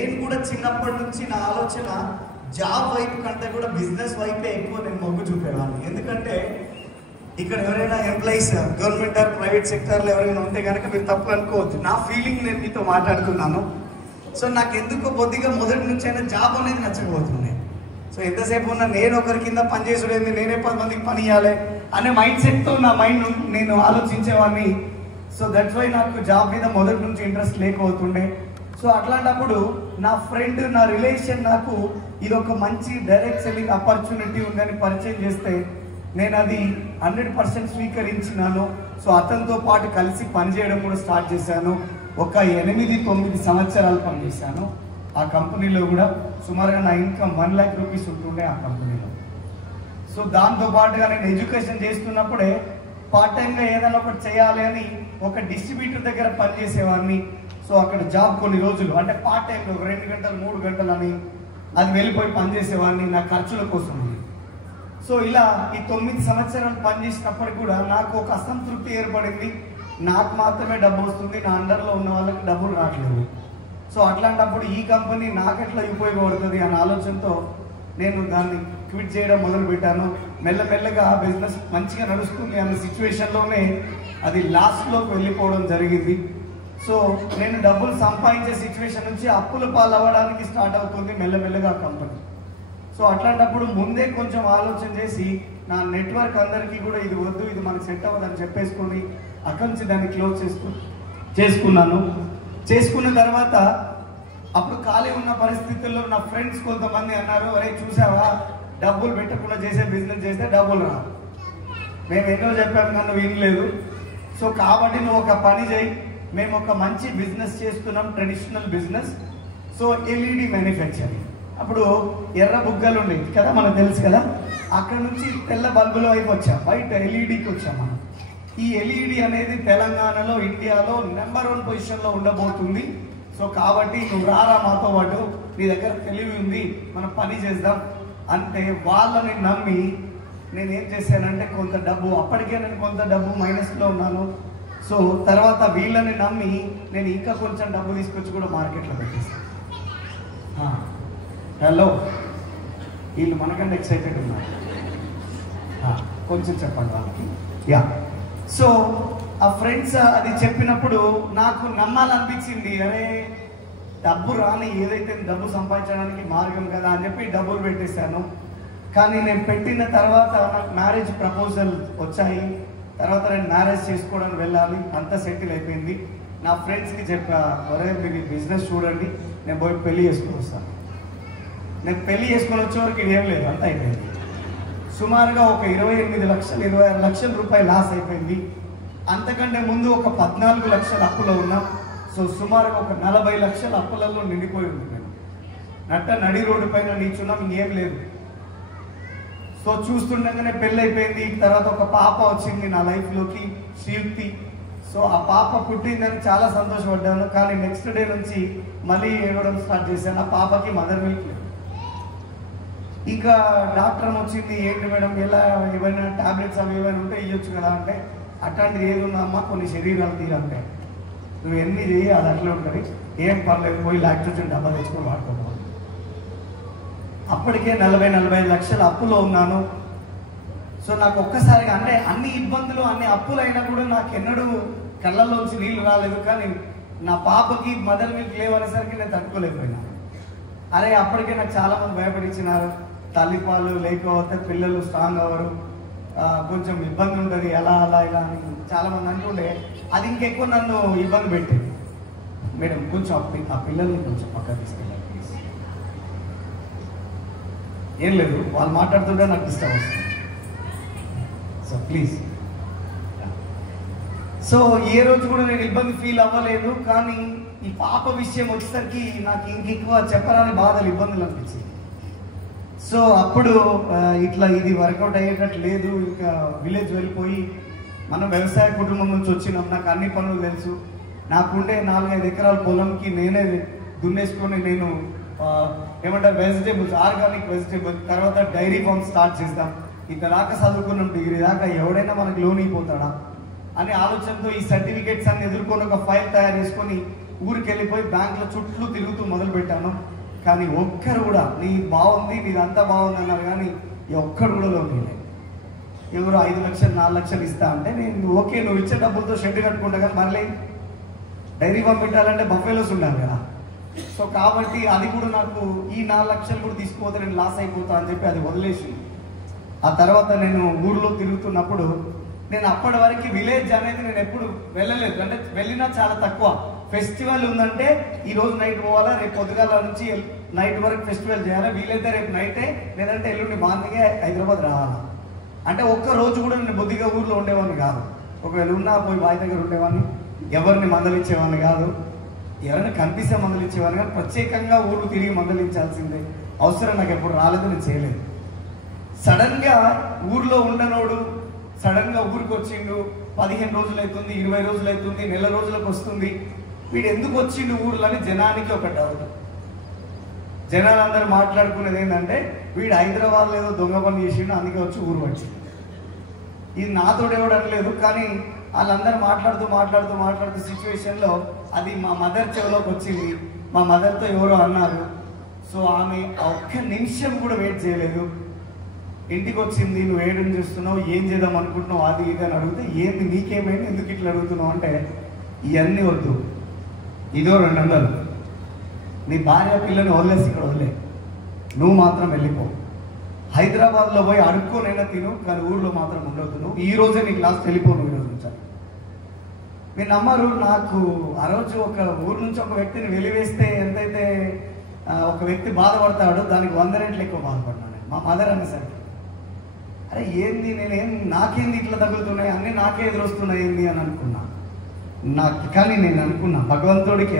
నేను కూడా చిన్నప్పటి నుంచి నా ఆలోచన జాబ్ వైపు కంటే కూడా బిజినెస్ వైపే ఎక్కువ నేను మొగ్గు చూపేవాడిని. ఎందుకంటే ఇక్కడ ఎవరైనా ఎంప్లాయీస్ గవర్నమెంట్ ఆర్ ప్రైవేట్ సెక్టర్లో ఎవరైనా ఉంటే కనుక మీరు తప్పు అనుకోవద్దు, నా ఫీలింగ్ నేను మీతో మాట్లాడుతున్నాను. సో నాకు ఎందుకో కొద్దిగా మొదటి నుంచి అయినా జాబ్ అనేది నచ్చకపోతుంది. సో ఎంతసేపు ఉన్నా నేను ఒకరి కింద పని చేసుడేంది, నేనే 10 మందికి పని ఇవ్వాలి అనే మైండ్ సెట్తో నా మైండ్ నేను ఆలోచించేవాడిని. సో దట్స్ వై నాకు జాబ్ మీద మొదటి నుంచి ఇంట్రెస్ట్ లేకపోతుండే. సో అట్లాంటప్పుడు నా ఫ్రెండ్, నా రిలేషన్ నాకు ఇది ఒక మంచి డైరెక్ట్ సెల్లింగ్ ఆపర్చునిటీ ఉందని పరిచయం చేస్తే నేను అది 100% స్వీకరించినాను. సో అతనితో పాటు కలిసి పనిచేయడం కూడా స్టార్ట్ చేశాను. ఒక 8-9 సంవత్సరాలు పనిచేశాను ఆ కంపెనీలో కూడా. సుమారుగా నా ఇన్కమ్ 1 lakh రూపీస్ ఉంటుండే ఆ కంపెనీలో. సో దాంతో పాటుగా నేను ఎడ్యుకేషన్ చేస్తున్నప్పుడే పార్ట్ టైంగా ఏదైనా ఒకటి చేయాలి అని ఒక డిస్ట్రిబ్యూటర్ దగ్గర పనిచేసేవాడిని. సో అక్కడ జాబ్ కొన్ని రోజులు అంటే పార్ట్ టైంలో 2 గంటలు 3 గంటలు అని అది వెళ్ళిపోయి పనిచేసేవాడిని నా ఖర్చుల కోసం. సో ఇలా ఈ 9 సంవత్సరాలు పనిచేసినప్పటికి కూడా నాకు ఒక అసంతృప్తి ఏర్పడింది. నాకు మాత్రమే డబ్బు వస్తుంది, నా అండర్లో ఉన్న వాళ్ళకి డబ్బులు రావట్లేదు. సో అట్లాంటప్పుడు ఈ కంపెనీ నాకెట్లా ఉపయోగపడుతుంది అనే ఆలోచనతో నేను దాన్ని క్విట్ చేయడం మొదలుపెట్టాను. మెల్లమెల్లగా బిజినెస్ మంచిగా నడుస్తుంది అన్న సిచ్యువేషన్లోనే అది లాస్ట్లోకి వెళ్ళిపోవడం జరిగింది. సో నేను డబ్బులు సంపాదించే సిచ్యువేషన్ నుంచి అప్పుల పాలు అవ్వడానికి స్టార్ట్ అవుతుంది మెల్లమెల్లగా కంపెనీ. సో అట్లాంటప్పుడు ముందే కొంచెం ఆలోచన చేసి నా నెట్వర్క్ అందరికీ కూడా ఇది వద్దు, ఇది మనకు సెట్ అవ్వదని చెప్పేసుకొని అక్కడి నుంచి దాన్ని క్లోజ్ చేసుకున్నాను. చేసుకున్న తర్వాత అప్పుడు ఖాళీ ఉన్న పరిస్థితుల్లో నా ఫ్రెండ్స్ కొంతమంది అన్నారు, అరే చూసావా డబ్బులు పెట్టకుండా చేసే బిజినెస్ చేస్తే డబ్బులు రా. మేము ఎన్నో చెప్పాము కానీ నువ్వు వినలేదు. సో కాబట్టి నువ్వు ఒక పని చేయి, మేము ఒక మంచి బిజినెస్ చేస్తున్నాం, traditional business. So LED manufacturing. అప్పుడు ఎర్ర బుగ్గలు ఉండేవి కదా, మనకు తెలుసు కదా. అక్కడ నుంచి తెల్ల బల్బుల వైపు వచ్చాం, బయట ఎల్ఈడికి వచ్చాం మనం. ఈ ఎల్ఈడి అనేది తెలంగాణలో, ఇండియాలో నెంబర్ 1 పొజిషన్లో ఉండబోతుంది. సో కాబట్టి నువ్వు రారా మాతో పాటు, నీ దగ్గర తెలివి ఉంది, మనం పని చేద్దాం అంటే వాళ్ళని నమ్మి నేను ఏం చేశానంటే కొంత డబ్బు, అప్పటికే నేను కొంత డబ్బు మైనస్లో ఉన్నాను. సో తర్వాత వీళ్ళని నమ్మి నేను ఇంకా కొంచెం డబ్బు తీసుకొచ్చి కూడా మార్కెట్లో పెట్టేస్తాను. హలో, వీళ్ళు మనకంటే ఎక్సైటెడ్ ఉన్నారు, కొంచెం చెప్పండి వాళ్ళకి. యా. సో ఆ ఫ్రెండ్స్ అది చెప్పినప్పుడు నాకు నమ్మాలనిపించింది, అరే డబ్బు రాని ఏదైతే డబ్బు సంపాదించడానికి మార్గం కదా అని చెప్పి డబ్బులు పెట్టేశాను. కానీ నేను పెట్టిన తర్వాత నాకు మ్యారేజ్ ప్రపోజల్ వచ్చాయి. తర్వాత నేను మ్యారేజ్ చేసుకోవడానికి వెళ్ళాలి, అంతా సెటిల్ అయిపోయింది. నా ఫ్రెండ్స్కి చెప్పా, అరే మీరు బిజినెస్ చూడండి, నేను పోయి పెళ్లి చేసుకొని వస్తాను. నేను పెళ్లి చేసుకొని వచ్చేవరకు ఇది ఏం లేదు, అంతా అయిపోయింది. సుమారుగా ఒక 28 లక్షలు 26 లక్షల రూపాయలు లాస్ అయిపోయింది. అంతకంటే ముందు ఒక 14 లక్షల అప్పులో ఉన్నాం. సో సుమారుగా ఒక 40 లక్షల అప్పులలో నిండిపోయి ఉంది. నేను నడి రోడ్డు పైన నిల్చున్నాం, ఇంకేం లేదు. సో చూస్తుండగానే పెళ్ళి అయిపోయింది. తర్వాత ఒక పాప వచ్చింది నా లైఫ్లోకి, శ్రీయుక్తి. సో ఆ పాప పుట్టిందని చాలా సంతోషపడ్డాను. కానీ నెక్స్ట్ డే నుంచి మళ్ళీ ఏడవడం స్టార్ట్ చేశాను. ఆ పాపకి మదర్ మిల్క్ లేదు. ఇంకా డాక్టర్ వచ్చింది, ఏంటి మేడం ఎలా, ఏమైనా టాబ్లెట్స్ అవి ఏమైనా ఉంటే ఇవ్వచ్చు కదా అంటే, అట్లాంటిది ఏది ఉందమ్మా కొన్ని శరీరాలు తీరంటే నువ్వు ఎన్ని చేయి అది అట్లా ఉంటుంది, ఏం పర్లేదు, పోయి లాక్టోజన్ డబ్బా తెచ్చుకొని వాడుకోవాలి. అప్పటికే 40-45 లక్షల అప్పులో ఉన్నాను. సో నాకు ఒక్కసారిగా అంటే అన్ని ఇబ్బందులు అన్ని అప్పులు అయినా కూడా నాకు ఎన్నడూ కళ్ళల్లోంచి నీళ్లు రాలేదు. కానీ నా పాపకి మదర్ మిల్క్ లేవనేసరికి నేను తట్టుకోలేకపోయినా. అరే అప్పటికే నాకు చాలామంది భయపడించినారు, తల్లిపాలు లేకపోతే పిల్లలు స్ట్రాంగ్ అవ్వరు, కొంచెం ఇబ్బంది ఉంటుంది, ఎలా అలా ఇలా అని చాలామంది అంటుండే. అది ఇంకెక్కువ నన్ను ఇబ్బంది పెట్టేది. మేడం కొంచెం ఆ పిల్లల్ని కొంచెం పక్కన తీసుకెళ్ళాలి ప్లీజ్. ఏం లేదు, వాళ్ళు మాట్లాడుతుంటే నాకు డిస్టర్బ్ వస్తుంది. So please. సో ఏ రోజు కూడా నేను ఇబ్బంది ఫీల్ అవ్వలేదు. కానీ ఈ పాప విషయం వచ్చేసరికి నాకు ఇంకెక్కువ చెప్పరాని బాధలు, ఇబ్బందులు అనిపించింది. సో అప్పుడు ఇట్లా ఇది వర్కౌట్ అయ్యేటట్టు లేదు. ఇంకా విలేజ్ వెళ్ళిపోయి, మనం వ్యవసాయ కుటుంబం నుంచి వచ్చినాం, నాకు అన్ని పనులు తెలుసు. నాకుండే 4-5 ఎకరాల పొలంకి నేనే దున్నేసుకొని నేను ఏమంటారు వెజిటేబుల్స్, ఆర్గానిక్ వెజిటేబుల్స్, తర్వాత డైరీ ఫార్మ్ స్టార్ట్ చేద్దాం. ఇంత దాకా చదువుకున్నాం, డిగ్రీ దాకా, ఎవడైనా మనకు లోన్ అయిపోతాడా అనే ఆలోచనతో ఈ సర్టిఫికేట్స్ అన్ని ఎదుర్కొని ఒక ఫైల్ తయారు చేసుకొని ఊరికి వెళ్ళిపోయి బ్యాంకుల చుట్టూ తిరుగుతూ మొదలు పెట్టాను. కానీ ఒక్కరు కూడా నీ బాగుంది నీదంతా బాగుంది అన్నారు, కానీ ఒక్కడు కూడా లోన్ లేదు. ఎవరు 5 లక్షలు 4 లక్షలు ఇస్తా అంటే నేను ఓకే నువ్వు ఇచ్చే డబ్బులతో షెడ్ కట్టుకుంటా, కానీ మళ్ళీ డైరీ పంపించాలంటే బఫేలోస్ ఉండాలి కదా. సో కాబట్టి అది కూడా నాకు ఈ 4 లక్షలు కూడా తీసుకుపోతే నేను లాస్ అయిపోతా అని చెప్పి అది వదిలేసి, ఆ తర్వాత నేను ఊర్లో తిరుగుతున్నప్పుడు నేను అప్పటి వరకు విలేజ్ అనేది నేను ఎప్పుడు వెళ్ళలేదు, అంటే వెళ్ళినా చాలా తక్కువ. ఫెస్టివల్ ఉందంటే ఈరోజు నైట్ పోవాలా, రేపు పొద్దుగాల నుంచి నైట్ వరకు ఫెస్టివల్ చేయాలా, వీలైతే రేపు నైటే లేదంటే ఎల్లుండి మార్నింగే హైదరాబాద్ రావాలా. అంటే ఒక్క రోజు కూడా నేను బుద్ధిగా ఊర్లో ఉండేవాడిని కాదు. ఒకవేళ ఉన్నా పోయి బావి దగ్గర ఉండేవాడిని, ఎవరిని మందలించేవాడిని కాదు, ఎవరైనా కనిపిస్తే మందలించేవాడిని కానీ ప్రత్యేకంగా ఊరు తిరిగి మందలించాల్సిందే అవసరం నాకు ఎప్పుడు రాలేదు, నేను చేయలేదు. సడన్గా ఊర్లో ఉండనోడు సడన్గా ఊరికి వచ్చిండు, 15 రోజులు అవుతుంది, 20 రోజులు అవుతుంది, నెల రోజులకు వస్తుంది, వీడు ఎందుకు వచ్చిండు ఊర్లో అని జనానికి ఒక డౌట్. జనాలందరూ మాట్లాడుకునేది ఏంటంటే వీడు హైదరాబాద్లో ఏదో దొంగ పని చేసిండు అందుకే వచ్చి ఊరు వచ్చిండు. ఇది నాతోడు ఎవడు అనలేదు, కానీ వాళ్ళందరూ మాట్లాడుతూ సిచ్యువేషన్లో అది మా మదర్ చెవిలోకి వచ్చింది. మా మదర్తో ఎవరో అన్నారు. సో ఆమె ఒక్క నిమిషం కూడా వెయిట్ చేయలేదు, ఇంటికి వచ్చింది. నువ్వు ఏడు చేస్తున్నావు, ఏం చేద్దాం అనుకుంటున్నావు, అది ఇది అని అడిగితే ఏంది నీకేమైంది, ఎందుకు ఇట్లా అడుగుతున్నావు అంటే ఇవన్నీ వద్దు, ఇదో 200 నీ భార్య పిల్లని వదిలేసి ఇక్కడ వదిలే, నువ్వు మాత్రం వెళ్ళిపో, హైదరాబాద్లో పోయి అడుక్కోనైనా తిను, కానీ ఊళ్ళో మాత్రం ఉండొద్దు, నువ్వు ఈ రోజే నీకు లాస్ట్ వెళ్ళిపో, నువ్వు ఈరోజు నుంచి. మీరు నమ్మరు, నాకు ఆ రోజు ఒక ఊరు నుంచి ఒక వ్యక్తిని వెలివేస్తే ఎంతైతే ఒక వ్యక్తి బాధపడతాడో దానికి 100 రెట్లు ఎక్కువ బాధపడ్డాను. మా మదర్ అనేసరికి అరే ఏంది నాకేంది ఇట్లా తగులుతున్నాయి, అన్నీ నాకే ఎదురొస్తున్నాయి ఏంది అని అనుకున్నా. కానీ నేను అనుకున్నా భగవంతుడికి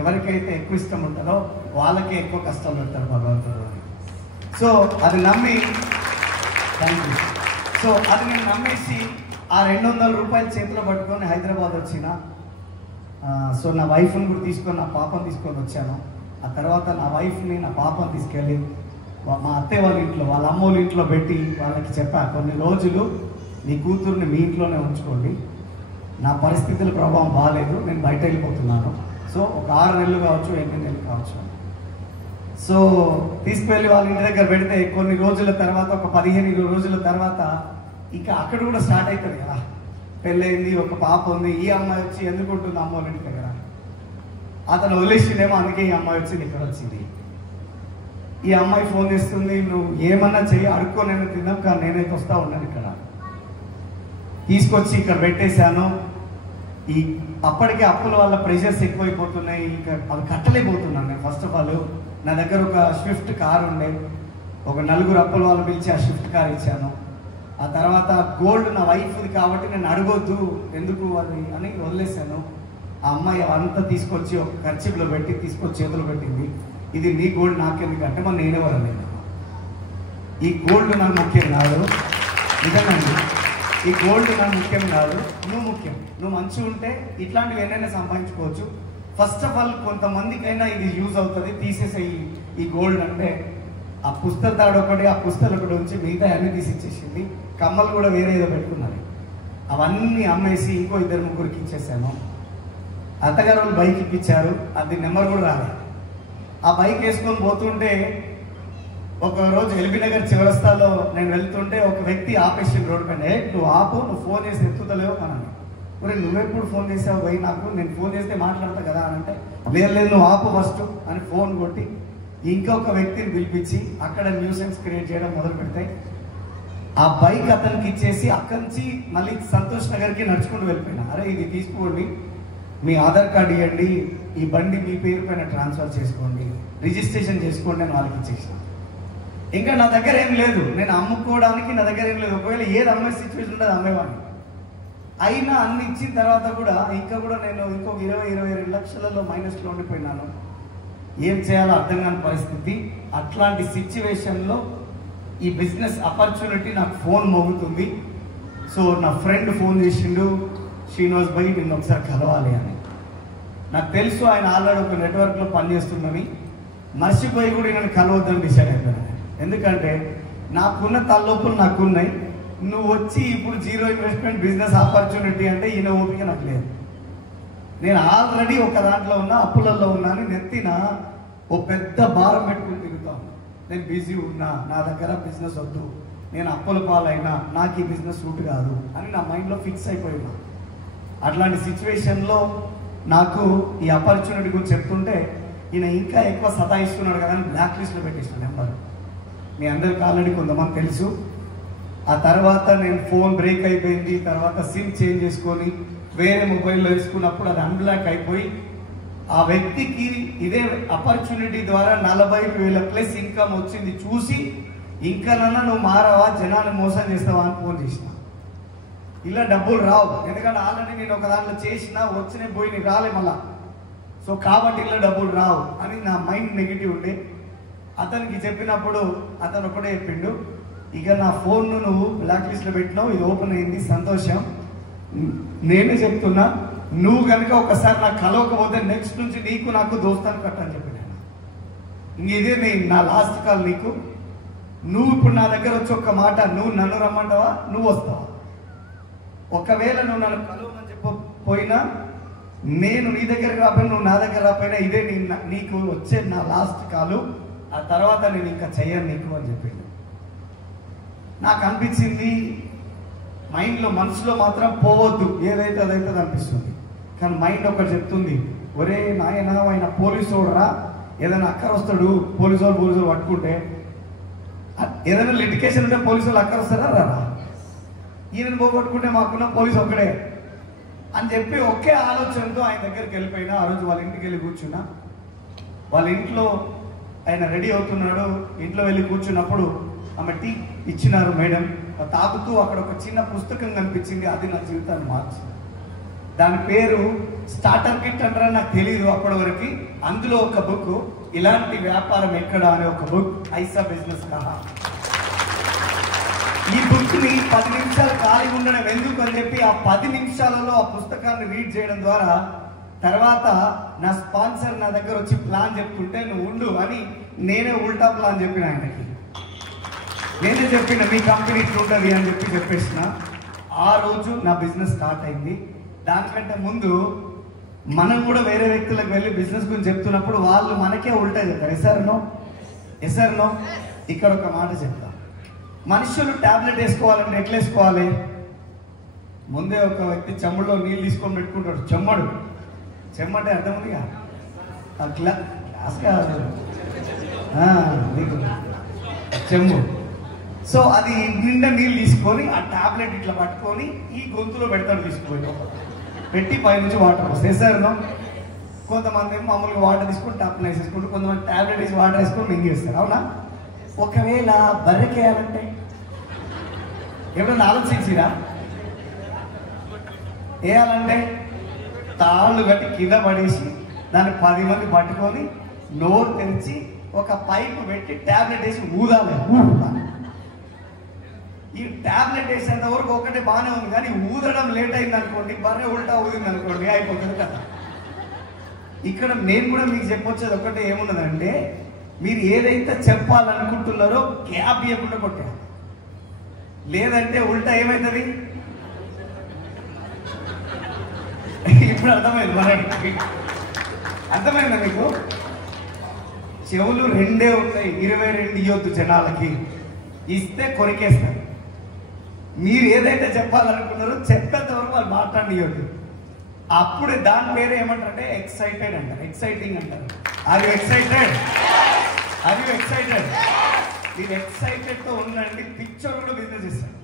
ఎవరికైతే ఎక్కువ ఇష్టం ఉంటుందో వాళ్ళకే ఎక్కువ కష్టం పెడతాడు భగవంతుడు అని. సో అది నమ్మి సో అది నేను నమ్మేసి ఆ 200 రూపాయలు చేతిలో పట్టుకొని హైదరాబాద్ వచ్చిన. సో నా వైఫ్ని కూడా తీసుకొని నా పాపని తీసుకొని వచ్చాను. ఆ తర్వాత నా వైఫ్ని నా పాపని తీసుకెళ్ళి మా అత్తయ్య వాళ్ళ ఇంట్లో వాళ్ళ అమ్మోళ్ళ ఇంట్లో పెట్టి వాళ్ళకి చెప్పా, కొన్ని రోజులు నీ కూతుర్ని మీ ఇంట్లోనే ఉంచుకోండి, నా పరిస్థితుల ప్రభావం బాగాలేదు, నేను బయట వెళ్ళిపోతున్నాను. సో ఒక 6 నెలలు కావచ్చు, 8 నెలలు కావచ్చు. సో తీసుకువెళ్ళి వాళ్ళ ఇంటి దగ్గర పెడితే కొన్ని రోజుల తర్వాత ఒక 15-20 రోజుల తర్వాత ఇక అక్కడ కూడా స్టార్ట్ అవుతుంది కదా, పెళ్ళయింది, ఒక పాప ఉంది, ఈ అమ్మాయి వచ్చి ఎందుకు ఉంటుంది అమ్మోళ్ళ ఇంటి దగ్గర, అతను వదిలేసిండేమో అందుకే ఈ అమ్మాయి వచ్చింది ఇక్కడ వచ్చింది. ఈ అమ్మాయి ఫోన్ చేస్తుంది, నువ్వు ఏమన్నా చెయ్యి, అడుక్కోనైనా తిన్నాం, కానీ నేనైతే వస్తా ఉన్నాను ఇక్కడ. తీసుకొచ్చి ఇక్కడ పెట్టేశాను. అప్పటికే అప్పుల వల్ల ప్రెషర్స్ ఎక్కువైపోతున్నాయి, ఇంకా అవి కట్టలేకపోతున్నాను నేను. ఫస్ట్ ఆఫ్ ఆల్ నా దగ్గర ఒక స్విఫ్ట్ కార్ ఉండే, ఒక 4 అప్పుల వాళ్ళు పిలిచి ఆ స్విఫ్ట్ కార్ ఇచ్చాను. ఆ తర్వాత గోల్డ్ నా వైఫ్ది కాబట్టి నేను అడగొద్దు ఎందుకు అది అని వదిలేశాను. ఆ అమ్మాయి అంతా తీసుకొచ్చి ఒక ఖర్చులో పెట్టి తీసుకొచ్చి చేతులు పెట్టింది, ఇది నీ గోల్డ్ నాకెందుకంటే మరి నేనెవరని. ఈ గోల్డ్ నాకు ముఖ్యం కాదు, నిజంగా ఈ గోల్డ్ నాకు ముఖ్యం కాదు, నువ్వు ముఖ్యం. నువ్వు మంచిగా ఉంటే ఇట్లాంటివి ఏదైనా సంపాదించుకోవచ్చు. ఫస్ట్ ఆఫ్ ఆల్ కొంతమందికైనా ఇది యూజ్ అవుతుంది, తీసేసే ఈ గోల్డ్ అంటే. ఆ పుస్తక తాడు ఒకటి, ఆ పుస్తకం ఒకటి ఉంచి మిగతా అన్నీ తీసి ఇచ్చేసింది. కమ్మలు కూడా వేరే ఏదో పెట్టుకున్నది, అవన్నీ అమ్మేసి ఇంకో 2-3 ఇచ్చేసాను. అత్తగారు వాళ్ళు బైక్ ఇప్పించారు, అది నెంబర్ కూడా రాలేదు. ఆ బైక్ వేసుకొని పోతుంటే ఒక రోజు ఎల్బీ నగర్ చివరస్తాలో నేను వెళ్తుంటే ఒక వ్యక్తి ఆపేసి రోడ్డు పైన, నువ్వు ఆపు, నువ్వు ఫోన్ చేసి ఎత్తుతలేవు అని. మరి నువ్వెప్పుడు ఫోన్ చేసావు పోయి, నాకు నేను ఫోన్ చేస్తే మాట్లాడతా కదా అని అంటే, లేదు నువ్వు ఆపు ఫస్ట్ అని ఫోన్ కొట్టి ఇంకొక వ్యక్తిని పిలిపించి అక్కడ న్యూసెన్స్ క్రియేట్ చేయడం మొదలు పెడితే ఆ బైక్ అతనికి ఇచ్చేసి అక్కడి నుంచి మళ్ళీ సంతోష్ నగర్కి నడుచుకుంటూ వెళ్ళిపోయినా. అరే ఇది తీసుకోండి, మీ ఆధార్ కార్డు ఇవ్వండి, ఈ బండి మీ పేరు పైన ట్రాన్స్ఫర్ చేసుకోండి, రిజిస్ట్రేషన్ చేసుకోండి అని వాళ్ళకి ఇచ్చేసిన. ఇంకా నా దగ్గర ఏం లేదు, నేను అమ్ముకోవడానికి నా దగ్గర ఏం లేదు. ఒకవేళ ఏది అమ్మే సిచ్యువేషన్ ఉంటుంది అమ్మేవాడిని. అయినా అన్ని ఇచ్చిన తర్వాత కూడా ఇంకా కూడా నేను ఇంకో 20-22 లక్షలలో మైనస్లో ఉండిపోయినాను. ఏం చేయాలో అర్థం కాని పరిస్థితి. అట్లాంటి సిచ్యువేషన్లో ఈ బిజినెస్ ఆపర్చునిటీ నాకు ఫోన్ మోగుతుంది. సో నా ఫ్రెండ్ ఫోన్ చేసిండు, శ్రీనివాస్ భాయ్ నిన్ను ఒకసారి కలవాలి అని. నాకు తెలుసు ఆయన ఆల్రెడీ ఒక నెట్వర్క్లో పనిచేస్తుందని, మర్చిపోయి కూడా నన్ను కలవద్దని డిసైడ్ అయిపోయాను. ఎందుకంటే నాకున్న తలలోపులు నాకున్నాయి, నువ్వు వచ్చి ఇప్పుడు 0 ఇన్వెస్ట్మెంట్ బిజినెస్ ఆపర్చునిటీ అంటే ఈయన ఓపిక నాకు లేదు. నేను ఆల్రెడీ ఒక దాంట్లో ఉన్నా, అప్పులలో ఉన్నాను, నెత్తిన ఓ పెద్ద భారం పెట్టుకుని తిరుగుతాను. నేను బిజీ ఉన్నా, నా దగ్గర బిజినెస్ వద్దు, నేను అప్పుల పాలైనా, నాకు ఈ బిజినెస్ సూట్ కాదు అని నా మైండ్లో ఫిక్స్ అయిపోయినా. అట్లాంటి సిచ్యువేషన్లో నాకు ఈ ఆపర్చునిటీ గురించి చెప్తుంటే ఈయన ఇంకా ఎక్కువ సతాయిస్తున్నాడు కదా అని బ్లాక్ లిస్ట్లో పెట్టేసిన నెంబర్. మీ అందరికి ఆల్రెడీ కొంతమంది తెలుసు. ఆ తర్వాత నేను ఫోన్ బ్రేక్ అయిపోయింది, తర్వాత సిమ్ చేంజ్ చేసుకొని వేరే మొబైల్లో వేసుకున్నప్పుడు అది అన్బ్లాక్ అయిపోయి ఆ వ్యక్తికి ఇదే ఆపర్చునిటీ ద్వారా 40,000 ప్లస్ ఇన్కమ్ వచ్చింది చూసి, ఇంకా నువ్వు మారవా, జనాన్ని మోసం చేస్తావా అని ఫోన్ చేసిన. ఇలా డబ్బులు రావు, ఎందుకంటే ఆల్రెడీ నేను ఒక దాంట్లో చేసినా, వచ్చినాయి పోయి రాలే మళ్ళా. సో కాబట్టి ఇలా డబ్బులు రావు అని నా మైండ్ నెగిటివ్ ఉండే. అతనికి చెప్పినప్పుడు అతను ఒకటే చెప్పిండు, ఇక నా ఫోన్ను నువ్వు బ్లాక్ లిస్ట్లో పెట్టినావు, ఇది ఓపెన్ అయింది, సంతోషం. నేనే చెప్తున్నా, నువ్వు కనుక ఒకసారి నాకు కలవకపోతే నెక్స్ట్ నుంచి నీకు నాకు దోస్తాను కట్టని చెప్పినాను. ఇంక ఇదే నా లాస్ట్ కాల్ నీకు. నువ్వు ఇప్పుడు నా దగ్గర వచ్చి ఒక్క మాట, నువ్వు నన్ను రమ్మంటావా, నువ్వు వస్తావా? ఒకవేళ నువ్వు నన్ను కలవమని చెప్పకపోయినా, నేను నీ దగ్గరకు రాపోయినా, నువ్వు నా దగ్గర రాపోయినా, ఇదే నీకు వచ్చే నా లాస్ట్ కాలు. ఆ తర్వాత నేను ఇంకా చెయ్యను నీకు అని చెప్పిండు. నాకు అనిపించింది, మైండ్లో మనసులో మాత్రం పోవద్దు, ఏదైతే అదైతే అనిపిస్తుంది. కానీ మైండ్ ఒకటి చెప్తుంది, ఒరే నాయన ఆయన పోలీసు రా, ఏదైనా అక్కర వస్తాడు, పోలీసు వాళ్ళు పట్టుకుంటే, ఏదైనా లిటికేషన్ ఉంటే పోలీసు వాళ్ళు అక్కర వస్తారా రారా, ఈయనను పోగొట్టుకుంటే మాకున్న పోలీసు ఒక్కడే అని చెప్పి ఒకే ఆలోచనతో ఆయన దగ్గరికి వెళ్ళిపోయినా. ఆ రోజు వాళ్ళ ఇంటికి వెళ్ళి కూర్చున్నా. వాళ్ళ ఇంట్లో ఆయన రెడీ అవుతున్నాడు. ఇంట్లో వెళ్ళి కూర్చున్నప్పుడు ఆమె టీ ఇచ్చినారు మేడం, తాగుతూ అక్కడ ఒక చిన్న పుస్తకం కనిపించింది. అది నా జీవితాన్ని మార్చింది. దాని పేరు స్టార్టర్ కిట్ అంటారా నాకు తెలియదు అప్పటి వరకు. అందులో ఒక బుక్, ఇలాంటి వ్యాపారం ఎక్కడ అనే ఒక బుక్, ఐసా బిజినెస్ కహా. ఈ బుక్ ని 10 నిమిషాలు ఖాళీ ఉండడం ఎందుకు అని చెప్పి ఆ 10 నిమిషాలలో ఆ పుస్తకాన్ని రీడ్ చేయడం ద్వారా తర్వాత నా స్పాన్సర్ నా దగ్గర వచ్చి ప్లాన్ చెప్తుంటే నువ్వు ఉండు అని నేనే ఉల్టా ప్లాన్ చెప్పిన ఆయనకి. నేనే చెప్పిన మీ కంపెనీ ఇట్లుంటుంది అని చెప్పేసిన. ఆ రోజు నా బిజినెస్ స్టార్ట్ అయింది. దానికంటే ముందు మనం కూడా వేరే వ్యక్తులకు వెళ్ళి బిజినెస్ గురించి చెప్తున్నప్పుడు వాళ్ళు మనకే ఉల్టా చెప్తారు. Yes or no. ఇక్కడ ఒక మాట చెప్తా, మనుషులు టాబ్లెట్ వేసుకోవాలంటే ఎట్లా వేసుకోవాలి? ముందే ఒక వ్యక్తి చెమ్మడిలో నీళ్ళు తీసుకొని పెట్టుకుంటాడు. చెమ్మంటే అర్థం ఉందిగా, గ్లాస్ కాదు చెమ్ము. సో అది నిండా నీళ్ళు తీసుకొని ఆ టాబ్లెట్ ఇట్లా పట్టుకొని ఈ గొంతులో పెడతాడు, తీసుకుపోయి పెట్టి పైనుంచి వాటర్ వస్తాయి. సార్ కొంతమంది ఏమో మామూలుగా వాటర్ తీసుకొని టప్న వేసేసుకుంటూ, కొంతమంది టాబ్లెట్ వేసి వాటర్ వేసుకొని మింగేస్తారు. అవునా? ఒకవేళ బర్రెకేయాలంటే ఎప్పుడన్నా ఆలోచించిరా? వేయాలంటే తాళ్ళు కట్టి కింద పడేసి దాన్ని 10 మంది పట్టుకొని నోరు తెరిచి ఒక పైపు పెట్టి టాబ్లెట్ వేసి ఊదాలి. ఈ టాబ్లెట్ వేసేంత వరకు ఒకటే బాగానే ఉంది, కానీ ఊదడం లేట్ అయింది అనుకోండి, బర్రె ఉల్టా ఊదింది అనుకోండి, అయిపోతుంది కదా. ఇక్కడ నేను కూడా మీకు చెప్పొచ్చేది ఒకటే ఏమున్నదంటే, మీరు ఏదైతే చెప్పాలనుకుంటున్నారో గ్యాప్ ఇవ్వకుండా కొట్టారు. లేదంటే ఉల్టా ఏమవుతుంది? ఇప్పుడు అర్థమైంది మనకి. అర్థమైందా మీకు? చెవులు 2 ఉంటాయి, 22 ఇవ్వద్దు జనాలకి. ఇస్తే కొరికేస్తారు. మీరు ఏదైతే చెప్పాలనుకున్నారో చెప్పేంత వరకు వాళ్ళు మాట్లాడియొద్దు. అప్పుడే దాని పేరు ఏమంటారంటే ఎక్సైటెడ్ అంటారు, ఎక్సైటింగ్ అంటారు. Are you excited? మీరు ఎక్సైటెడ్తో ఉండండి. పిక్చర్ కూడా బిజినెస్ ఇస్తారు.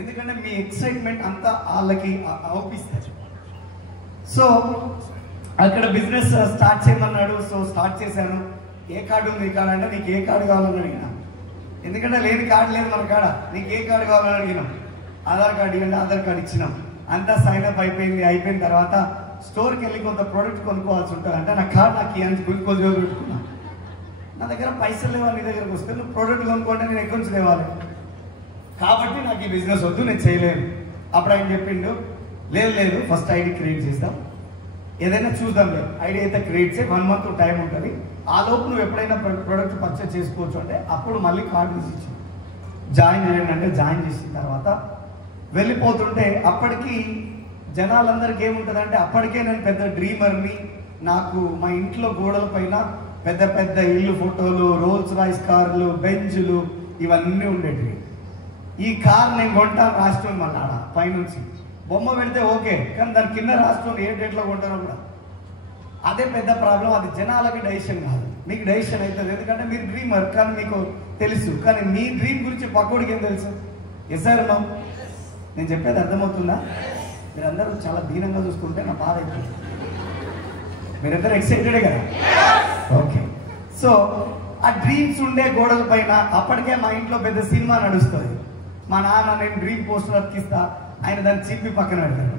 ఎందుకంటే మీ ఎక్సైట్మెంట్ అంతా వాళ్ళకి అవుపిస్తారు. సో అక్కడ బిజినెస్ స్టార్ట్ చేయమన్నాడు. సో స్టార్ట్ చేశాను. ఏ కార్డు ఉంది? కార్డు అంటే నీకు ఏ కార్డు కావాలని అడిగినా, ఎందుకంటే లేని కార్డు లేదు మన కాడ. నీకు ఏ కార్డు కావాలని అడిగినాం, ఆధార్ కార్డు ఇవ్వండి, ఆధార్ కార్డు ఇచ్చినాం. అంతా సైన్ అప్ అయిపోయింది. అయిపోయిన తర్వాత స్టోర్కి వెళ్ళి కొంత ప్రోడక్ట్ కొనుక్కోవాల్సి ఉంటుంది. అంటే నా కార్డు నాకు అని గ్లూకోజ్ పెట్టుకున్నా. నా దగ్గర పైసలు లేవా? నీ దగ్గరకు వస్తే నువ్వు ప్రోడక్ట్ కొనుక్కుంటే నేను ఎక్కడి నుంచి తేవాలి? కాబట్టి నాకు ఈ బిజినెస్ వద్దు, నేను చేయలేను. అప్పుడు ఆయన చెప్పిండు, లేదు ఫస్ట్ ఐడి క్రియేట్ చేస్తాం, ఏదైనా చూద్దాం. లేదు ఐడి అయితే క్రియేట్ చేయి, 1 month టైం ఉంటుంది. ఆ లోపు నువ్వు ఎప్పుడైనా ప్రోడక్ట్ పర్చేస్ చేసుకోవచ్చు అంటే అప్పుడు మళ్ళీ కార్డు తీసి జాయిన్ చేయండి అంటే జాయిన్ చేసిన తర్వాత వెళ్ళిపోతుంటే అప్పటికి జనాలందరికీ ఏముంటుందంటే అప్పటికే నేను పెద్ద డ్రీమర్ని, నాకు మా ఇంట్లో గోడల పైన పెద్ద పెద్ద ఇల్లు ఫోటోలు, రోల్స్ రాయిస్ కార్లు, బెంచ్లు ఇవన్నీ ఉండేటివి. ఈ కార్ నేను కొంటాను రాష్ట్రం మళ్ళీ ఆడ పైనుంచి బొమ్మ పెడితే ఓకే, కానీ దాని కింద రాష్ట్రం ఏ డేట్లో కొంటానో కూడా అదే పెద్ద ప్రాబ్లం. అది జనాలకి డైజెషన్ కాదు, మీకు డైజెషన్ అవుతుంది. ఎందుకంటే మీరు డ్రీమర్, కానీ మీకు తెలుసు, కానీ మీ డ్రీమ్ గురించి పక్కోడికి ఏం తెలుసు? Yes sir no? నేను చెప్పేది అర్థమవుతుందా? మీరందరూ చాలా దీనంగా చూసుకుంటే నా బాధ అవుతుంది. మీరందరూ ఎక్సైటెడే కదా? ఓకే. సో ఆ డ్రీమ్స్ ఉండే గోడల పైన అప్పటికే మా ఇంట్లో పెద్ద సినిమా నడుస్తుంది. మా నాన్న నేను డ్రీమ్ పోస్టర్ అతికిస్తా, ఆయన దాన్ని చింపి పక్కన పెడతాడు.